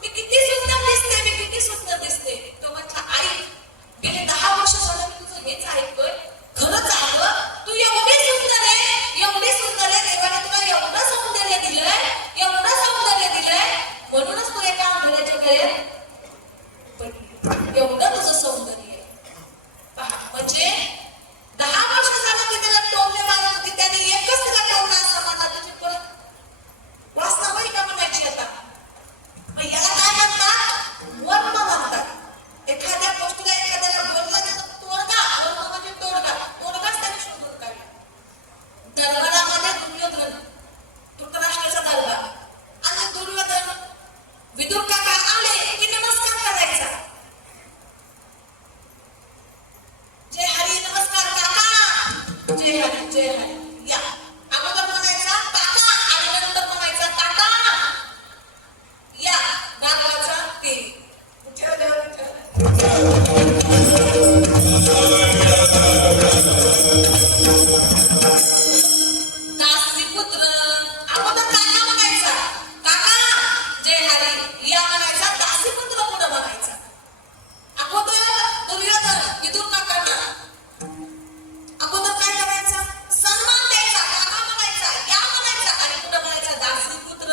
मी किती सुंदर दिसते, मी किती सुंदर दिसते. तो म्हटला, आई गेले 10 वर्ष झालं मी तुझं हेच ऐकतोय. खरंच अगं, तू एवढी सुंदर आहे, एवढी सुंदर आहे, देवाने तुला एवढं सौंदर्य दिलंय, एवढं सौंदर्य दिलंय, म्हणूनच तू एका आंधळ्याच्या गळ्यात पडली. एवढं तुझं सौंदर्य आहे. पहा, म्हणजे 10 वर्ष झालं की त्याला टोमणे मारत होती, त्याने एकच तिला टोमणा असा मारला, त्याची परत वासना होई का म्हणायची आता. मग याला काय म्हणतात? वर्ण म्हणतात. एखाद्या गोष्टीला एखाद्याला बोललं त्याचा तोडगा, वर्ण म्हणजे तोडगा, तोडगाच त्याने शोधून काढला. दरबारामध्ये दुर्योधन, धृतराष्ट्राचा दरबार, आणि दुर्योधन विदुर काका आले की नमस्कार करायचा. जय हरी, नमस्कार काका, जय हरी, जय हरी. या अगोदर म्हणायचा काका आणि नंतर म्हणायचा काका. या गावाचा ते दासीपुत्र अगोदर काका म्हणायचा, काका जय हरी. या म्हणायचा दासीपुत्र पुढे म्हणायचा. अगोदर दुर्योधन विदुर काकांना अगोदर काय करायचा? सन्मान द्यायचा, काका म्हणायचा, या म्हणायचा, आणि पुढे म्हणायचा दासीपुत्र.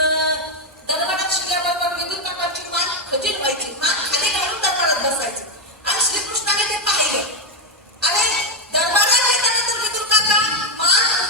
दरबारात शिरल्याबरोबर विदुर काकांची मान खजील व्हायची, मान खाली घालून दरबारात बसायची. आणि श्रीकृष्णाने ते पाहिले. अरे दरबारात येताना तर विदुर काका मान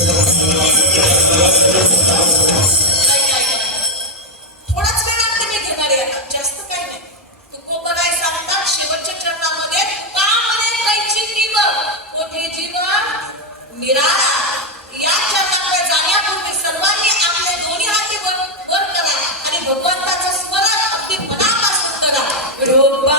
थोडाच वेळ लागते मी घेणारे आता, जास्त काही नाही. तुकोबराय सांगतात शेवटच्या चरणामध्ये, तुका म्हणे कैची जीव कोठे जीव निराळा. या चरणाकडे जाण्यापूर्वी सर्वांनी आपले दोन्ही हाती वर करा आणि भगवंताचं स्मरण अगदी मनापासून करा. विठोबा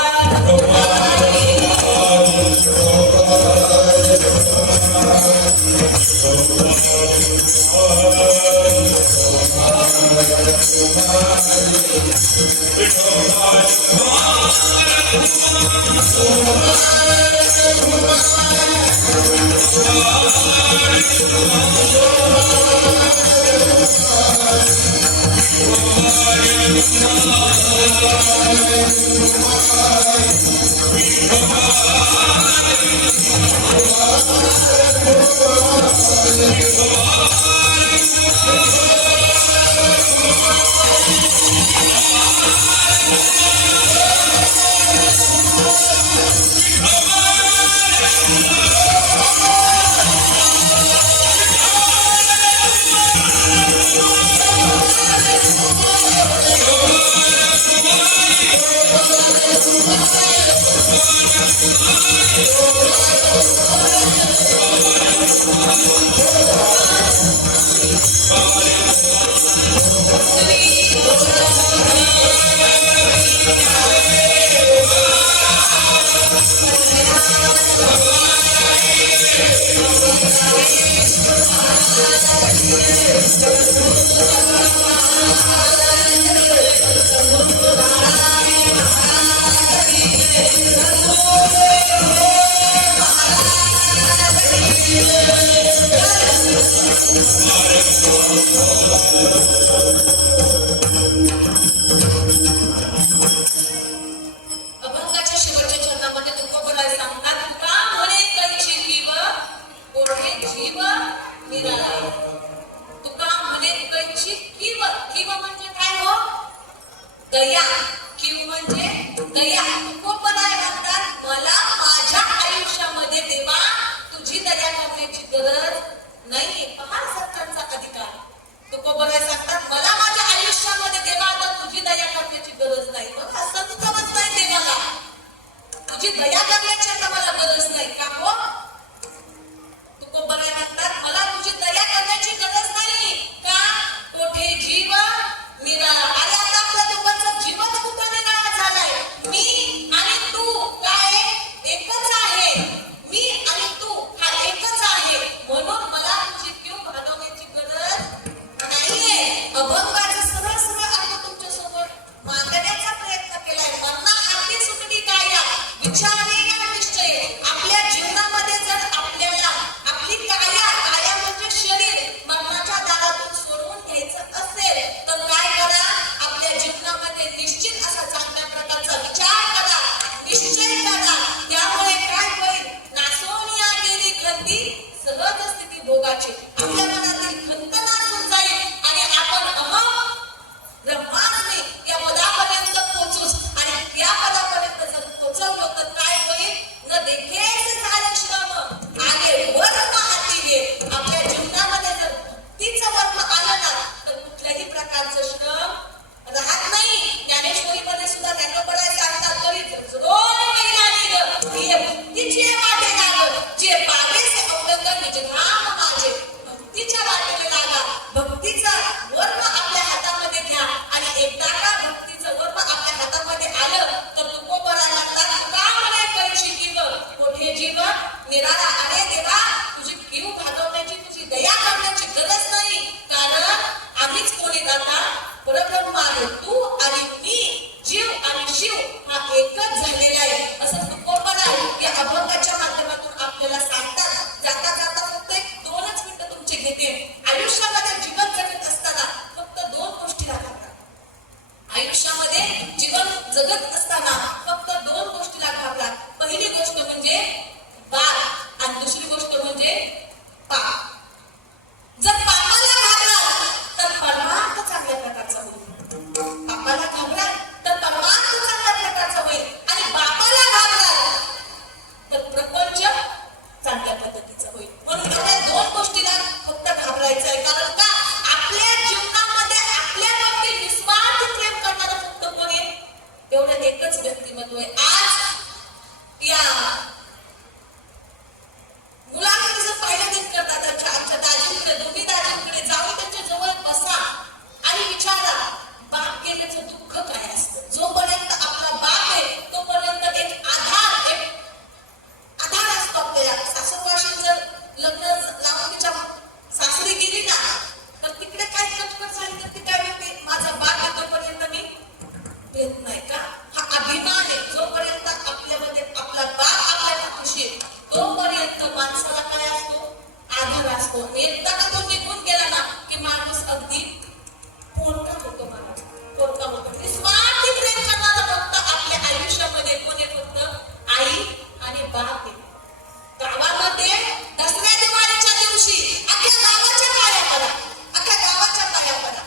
अभंगाच्या शेवटच्या चरणामध्ये तुकोबराय सांगतात, तुका म्हणे कैची जीव कोठे जीव निराळा. तुका म्हणे कैची कीव, कीव म्हणजे काय हो? दया. कीव म्हणजे दया. तुकोबराय म्हणतात, मला माझ्या आयुष्यामध्ये देवा तुझी दया करण्याची गरज नाही. पहा सत्यांचा अधिकार. तुकोबराय सांगतात, मला माझ्या आयुष्यामध्ये देवा आता तुझी दया करण्याची गरज नाही. मग असं तुझं म्हणताय देवाला, तुझी दया करण्याची आता मला गरज नाही का हो? तुकोबराय म्हणतात, मला तुझी दया करण्याची गरज नाही का? कोठे जीव निराळा. अरे आता आपल्या दोघांचा जीवच कुठं निराळा झालाय. मी आणि तू काय एकच आहे. मी आणि तू हा एकच आहे. म्हणून मला तुझी कीव भागवण्याची गरज नाहीये. अभंगाचा सरळ सरळ अर्थ तुमच्या समोर मांडण्याचा प्रयत्न केलाय. मरणा आधी सुटली काया विचारे या निश्चय. आपल्या जीवनामध्ये जर आपल्याला आपली काया म्हणजे शरीर मरणाच्या दारातून सोडवून घ्यायचं असेल तर काय करा? आपल्या जीवनामध्ये निश्चित असा चांगल्या प्रकारचा विचार करा, निश्चय करा. त्यामुळे काय होईल? नासोनिया गेली खंती सहज स्थिती भोगाची. आपल्या मनातील खंत नासून जाईल आणि आपण ब्रह्मास्मी या पदापर्यंत पोहोचूच. आणि त्या पदापर्यंत जर पोहोचवलो तर काय होईल? न देखेच झाले श्रम आले वर्म हाती घे. आपल्या जीवनामध्ये जर भक्तीचं वर्म आलं ना तर कुठल्याही प्रकारचं श्रम राहत नाही. ज्ञानेश्वरीमध्ये सुद्धा ज्ञानोबराय सांगतात, तरी रोज महिला निघ हे भक्तीची वाटे लाग, जे पावेसे अवलंबन निजधाम माझे. भक्तीच्या वाटेने लागा. भक्तीचा वर्म आपल्या हातामध्ये घ्या आणि एकदा का भक्तीचं वर्म आपल्या हातामध्ये आलं तर तुकोबराय म्हणतात, तुका म्हणे कैची कीव कोठे जीव निराळा. अरे देवा तुझी कीव भागवण्याची, तुझी दया करण्याची गरज नाही. कारण आम्हीच कोणी दाता परब्रह्म आहे. तू आणि मी, जीव आणि शिव हा एकच झालेला आहे. असं तुकोबराय या अभंगाच्या माध्यमातून आपल्याला सांगतात. जाता जाता फक्त एक 2च मिनिटं तुमचे घेते. आयुष्यामध्ये जीवन जगत असताना फक्त 2 गोष्टी लागतात. आयुष्यामध्ये जीवन जगत असताना फक्त 2 गोष्टी लागतात. पहिली गोष्ट म्हणजे बाप आणि दुसरी गोष्ट म्हणजे पाप. जर पापाला घाबराल तर परमार्थ चांगल्या प्रकारचा होईल. पापाला घाबराल तर परमार्थ चांगल्या प्रकारचा होईल आणि बापाला घाबराल तर प्रपंच चांगल्या पद्धतीचा होईल. म्हणून या 2 गोष्टीला फक्त व्यक्तिमत्व आहे. आज या मुलांकडे जर पाहिलं देत करतात आमच्या दाजींकडे, दोन्ही दाजींकडे जाऊन त्यांच्या जवळ बसा आणि विचारा बाप गेल्याचं दुःख काय असतं. जोपर्यंत आपला बाप आहे तोपर्यंत एक आधार असतो आपल्याला. सासूरवाशीन जर लग्न लावून तिच्या सासरी गेली ना तर तिकडे काय कटकट झाली तर ती काय म्हणते माझा बाप आहे तोपर्यंत मी येत नाही का. हा अभिमान आहे. जोपर्यंत आपल्यामध्ये आपला बाप आपल्या पाठीशी तोपर्यंत माणसाला काय असतो, आधार असतो. एकदा का तो निघून गेला ना की माणूस अगदी पोरका होतो. माणूस पोरका होतो. निस्वार्थी प्रेम करणारा फक्त आपल्या आयुष्यामध्ये कोणी फक्त आई आणि बाप आहे. गावामध्ये दसऱ्या दिवाळीच्या दिवशी अख्ख्या गावाच्या पाया पडा, अख्ख्या गावाच्या पाया पडा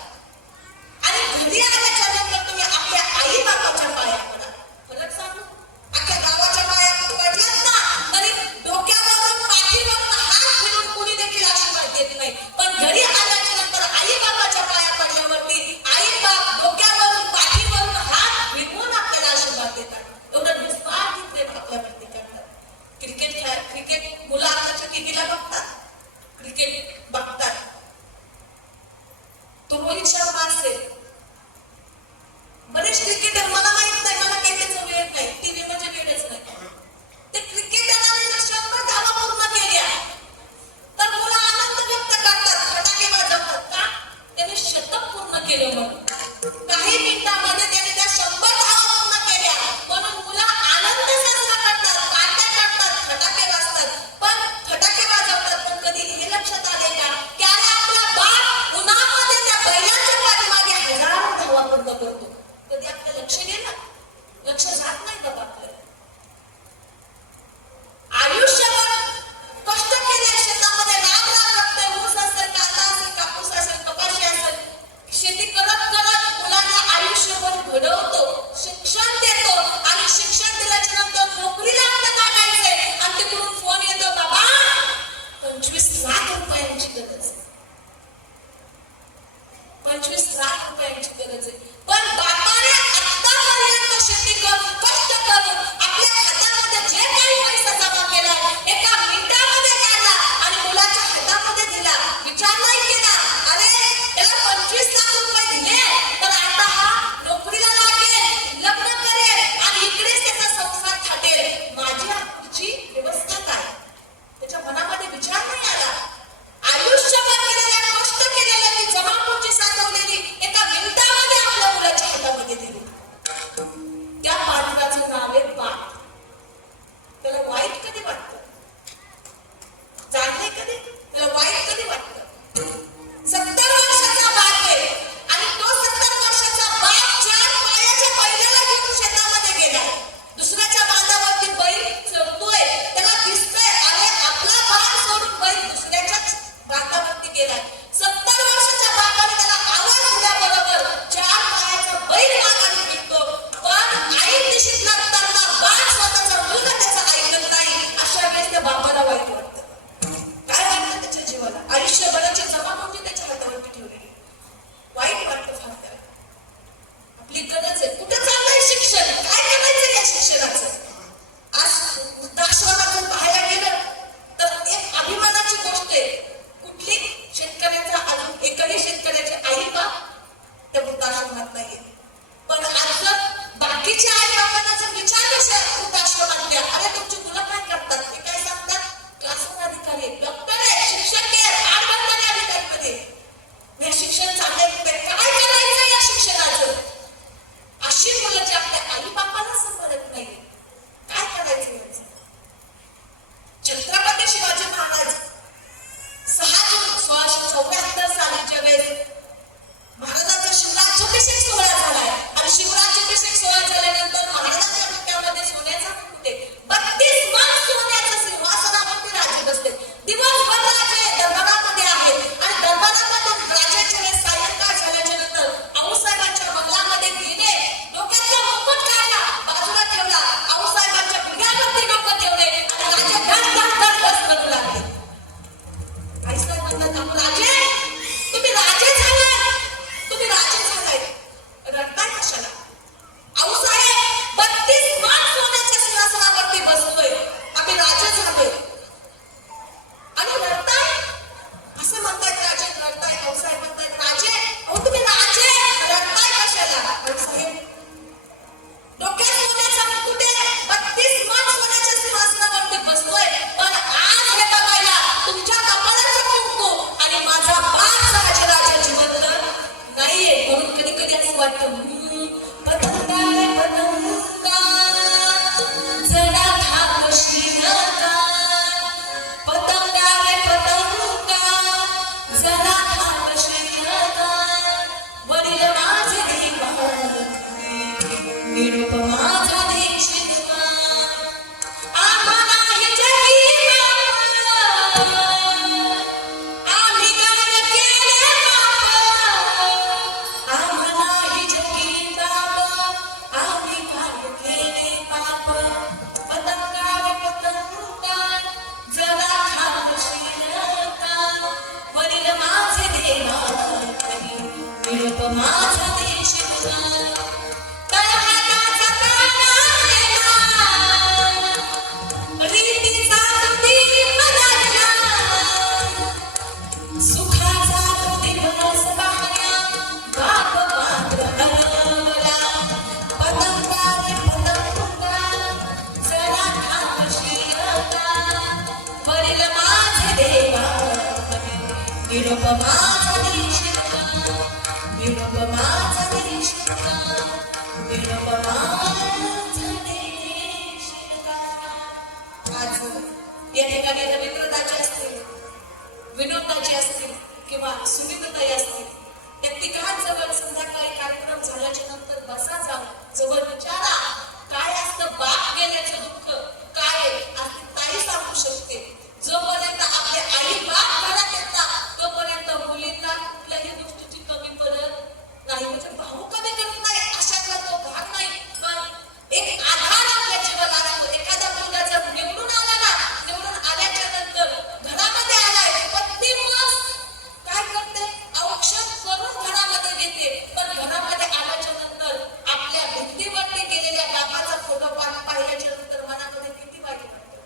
आणि घरी आल्याच्या नंतर तुम्ही आपल्या आई बापाच्या पाया पडा. फरक सांगू, अख्ख्या गावाच्या पाया पडलात ना तरी डोक्यावरून पाठीवरून हात फिरून कुणी देखील आशीर्वाद देत नाही. पण घरी आल्याच्या नंतर आई बाबाच्या पाया पडल्यावरती आई बाप डोक्यावरून पाठीवरून हात फिरवून आपल्याला आशीर्वाद देतात. एवढं निस्वार्थी प्रेम आपल्यावरती करतात. क्रिकेट मुलं आताच्या टीव्हीला बघतात, क्रिकेट बघतात. तो रोहित शर्मा असेल, बरेच क्रिकेटर मला माहित नाही, मला काही त्याचं वेळ नाही, टीव्ही म्हणजे वेळच नाही. ते क्रिकेटरने जर 100 धावा पूर्ण केल्या तर मुलं आनंद व्यक्त करतात, फटाके वाजवतात. का? त्याने शतक पूर्ण केलं म्हणून. काही मिनिटांमध्ये त्याने त्या 100 धावा पूर्ण केल्या म्हणून मुलं आनंद साजरा करतात, पार्ट्या करतात, फटाके वाजतात. पण फटाके वाजवतात पण कधी हे लक्षात आले का की अरे आपला बाप उन्हामध्ये त्या बैलांच्या पाठीमागे हजारो धावा पूर्ण करतो. कधी आपलं लक्ष गेलं? लक्ष जात नाही बाबा आपलं. आयुष्यभर कष्ट केले, शेतामध्ये राब लागते, ऊस असेल, कांदा असेल, कापूस असेल, कपाशी असेल, शेती करत करत मुलांना आयुष्यभर घडवतो, शिक्षण देतो आणि शिक्षण दिल्याच्या नंतर नोकरीला आपलं टाकायचंय आणि तिकडून फोन येतो बाबा 25 लाख रुपयांची गरज आहे, 25 लाख रुपयांची गरज आहे. पण बापाने आतापर्यंत शेती करून कष्ट करून आपल्या हातामध्ये जे काही पैसा जमा केला एका मिनिटामध्ये काढला आणि मुलाच्या हातामध्ये दिला. विचार नाही केला अरे त्याला 25 लाख रुपये दिले तर आता हा नोकरीला लागेल, लग्न करेल आणि इकडेच त्याचा संसार थाटेल. माझ्या पुढची व्यवस्था काय? त्याच्या मनामध्ये विचार नाही आला. आयुष्यभर केलेल्या कष्ट केलेल्या जमापुंजी साठवलेली एका मिनिटामध्ये आपल्या मुलाच्या हातामध्ये दिली. त्या पालकाचं नाव आहे बाप. त्याला वाईट कधी वाटतं? जाणले कधी? त्याला वाईट कधी वाटतं? 70 वर्षाचा बाप आहे आणि तो 70 वर्षाचा बाप 4 पायाच्या बैलाला घेऊन शेतामध्ये गेला. दुसऱ्याच्या बांधावरती बैल चढतोय, त्याला दिसतंय अरे आपला बाप सोडून बैल दुसऱ्याच्याच बांधावरती गेलाय. 70 वर्षाच्या बापाने त्याला आवाज दिल्याबरोबर 4 पायाचा बैल मागाने फिरतो. पण आई दिशेत लागताना बाप स्वतःचा मुलगा त्याचा ऐकत नाही. अशा वेळेस त्या बापाला वाईट वाटतं. काय वाटतं त्याच्या जीवाला? आयुष्यभराची जमापुंजी त्याच्या हातावरती ठेवलेली. वाईट वाटतं फार त्याला. आपली गरज आहे. कुठं चाललंय शिक्षण? काय करायचं या शिक्षणाचं? आज वृद्धाश्रमातून पाहायला गेलं तर एक अभिमानाची गोष्ट आहे. कुठली? शेतकऱ्याचा अजून एकही शेतकऱ्याचे आई बाप त्या वृद्धाश्रमात नाहीये. पण आज जर बाकीच्या आई बापांना जर विचारलं वृद्धाश्रमातल्या अरे तुमची मुलं काय करतात ते काय सांगतात? क्लासवर अधिकारी, डॉक्टर आहे, शिक्षक आहे, पालकमंत्री अधिकारीमध्ये. हे शिक्षण चांगलं कुठे? काय करायचं या शिक्षणाचं? अशी मुलं जी आपल्या आई बापाला समजत नाही. काय करायचं याचं? छत्रपती शिवाजी महाराज 6 जून 1674 सालीच्या वेळेस महाराजांचा शिवराज्याभिषेक सोहळा झालाय आणि शिवराज्याभिषेक सोहळा झाल्यानंतर महाराजांच्या डोक्यामध्ये सोन्याचा निरोप माझा देशिका, निरोप माझा देशिका, निरोप माझा देशिका. आज या ठिकाणी रवींद्रदाचे असतील, विनोदाचे असतील किंवा सुमित्रताई असतील, त्या तिघांजवळ संध्याकाळी कार्यक्रम झाल्याच्या नंतर बसा जाऊन जवळ विचारा काय असतं बाप गेल्याचं दुःख काय असते ताई सांगू शकते. जोपर्यंत आपले आई बाप घरात येतात तोपर्यंत मुलींना कुठल्याही गोष्टीची कमी पडत नाही, म्हणजे भाऊ कमी करत नाही अशातला तो भाग नाही, पण एक आधार आपल्या जीवाला असतो. एखादा मुलगा जर निवडून आला ना, निवडून आल्याच्या नंतर घरामध्ये आलाय पत्नी मग काय करते, औक्षण करून घरामध्ये घेते, पण घरामध्ये आल्याच्या नंतर आपल्या भिंतीवरती गेलेल्या बाबाचा फोटो पाहिल्याच्या नंतर मनामध्ये किती वाईट वाटतं,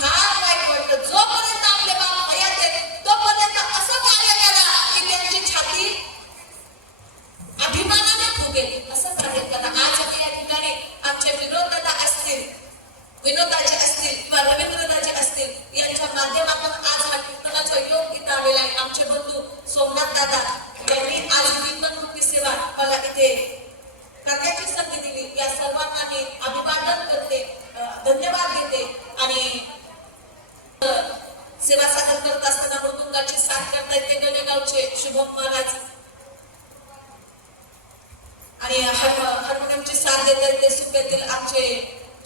फार वाईट वाटतं. जोपर्यंत आपले बाप हयात आहेत तोपर्यंत असं कार्य करा की त्यांची छाती अभिमानाने फुगेल, असं कार्य करा. आज या ठिकाणी आमचे विनोददादा असतील, विनोदाचे असतील किंवा रवींद्रदाचे असतील, यांच्या माध्यमातून आज हा कीर्तनाचा योग इथं आलेला आहे. आमचे बंधू सोमनाथ दादा यांनी आज कीर्तनमूर्ती सेवा मला इथे करण्याची संधी दिली. या सर्वांना मी अभिवादन करते, धन्यवाद देते. आणि सेवा सादर करत असताना मृदुंगाची साथ करतायत ते गणेगावचे शुभम महाराज आणि हार्मोनियमची साथ देत आहेत ते सुपेतील आमचे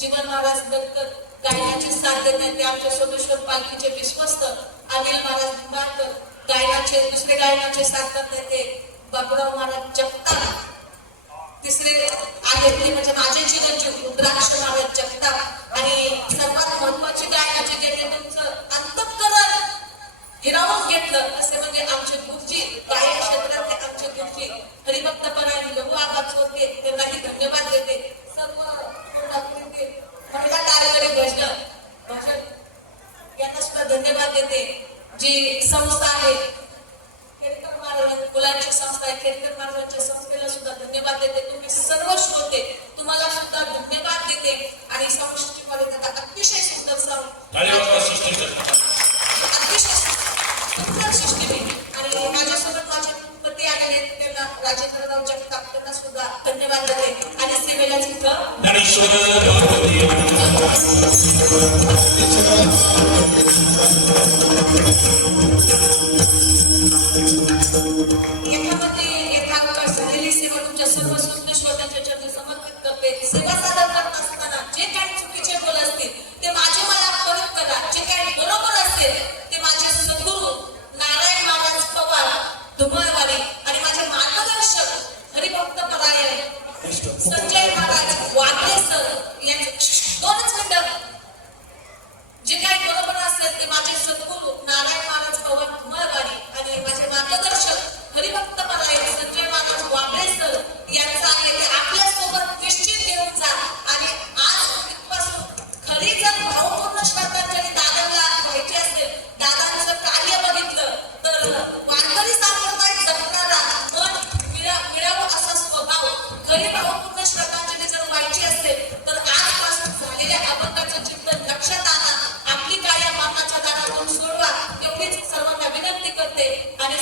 जीवन महाराज दत्तर, गायनाची साथ देत आहेत ते आमच्या सोमेश्वर पालखीचे विश्वस्त अनिल महाराज निंबाळकर, गायनाचे दुसरे गायनाचे साथ करतायत ते बाबूराव महाराज जगताप, तिसरे आहेत ते म्हणजे माझे चिरंजीव रुद्राक्ष महाराज जगताप, आणि सर्वात महत्वाचे गायनाचे ज्यांनी तुमचं अंतःकरण हिरावून घेतलं असे म्हणजे आमचे गुरुजी, गायन क्षेत्रातले आमचे गुरुजी हरिभक्त परायण लघु आवाज होते, त्यांनाही धन्यवाद देते. सर्व महिला कार्यकरी भजन यांना सुद्धा धन्यवाद देते. जी संस्था आहे खेडकर महाराज, मुलांची संस्था आहे, खेडकर महाराजांच्या संस्थेला सुद्धा धन्यवाद देते. तुम्ही सर्व श्रोते तुम्हाला सुद्धा धन्यवाद देते. आणि सृष्टी महाराजांचा अतिशय सुंदर साऊंड, अतिशय सुंदर सृष्टी. आणि माझ्यासोबत माझे पती आलेले त्यांना राजेंद्रराव जगताप त्यांना सुद्धा धन्यवाद देते. आणि सेवेला तिथं एखादी झालेली सेवा तुमच्या सर्व सुज्ञ श्रोत्यांच्या चरणी समर्पित करते. सेवा सादर करत असताना जे काही चुकीचे बोल असतील ते माझे मला परत करा, जे काही बरोबर असेल ते माझे सद्गुरू नारायण महाराज पवार धुमळवाडी आणि माझे मार्गदर्शक हरिभक्त परायण संजय महाराज वाघले सर यांचे 2 मिनिटं, जे काही बरोबर असेल ते माझे सद्गुरू नारायण महाराज पवार धुमळवाडी आणि माझे मार्गदर्शक हरिभक्त परायण संजय महाराज वाघले सर यांचा आहे ते आपल्या सोबत निश्चित घेऊन जा. आणि आजपासून खरी जर भावपूर्ण श्रद्धांजली दादांना व्हायची असेल, दादांचं कार्य बघितलं तर वारकरी संप्रदाय जपणारा मन मिळावं असा स्वभाव, खरी भावपूर्ण श्रद्धांजली जर व्हायची असेल तर आजपासून झालेल्या अपघाताचं चिंतन लक्षात आणा, आपली काया मानाच्या दारातून सोडवा, एवढीच सर्वांना विनंती करते. आणि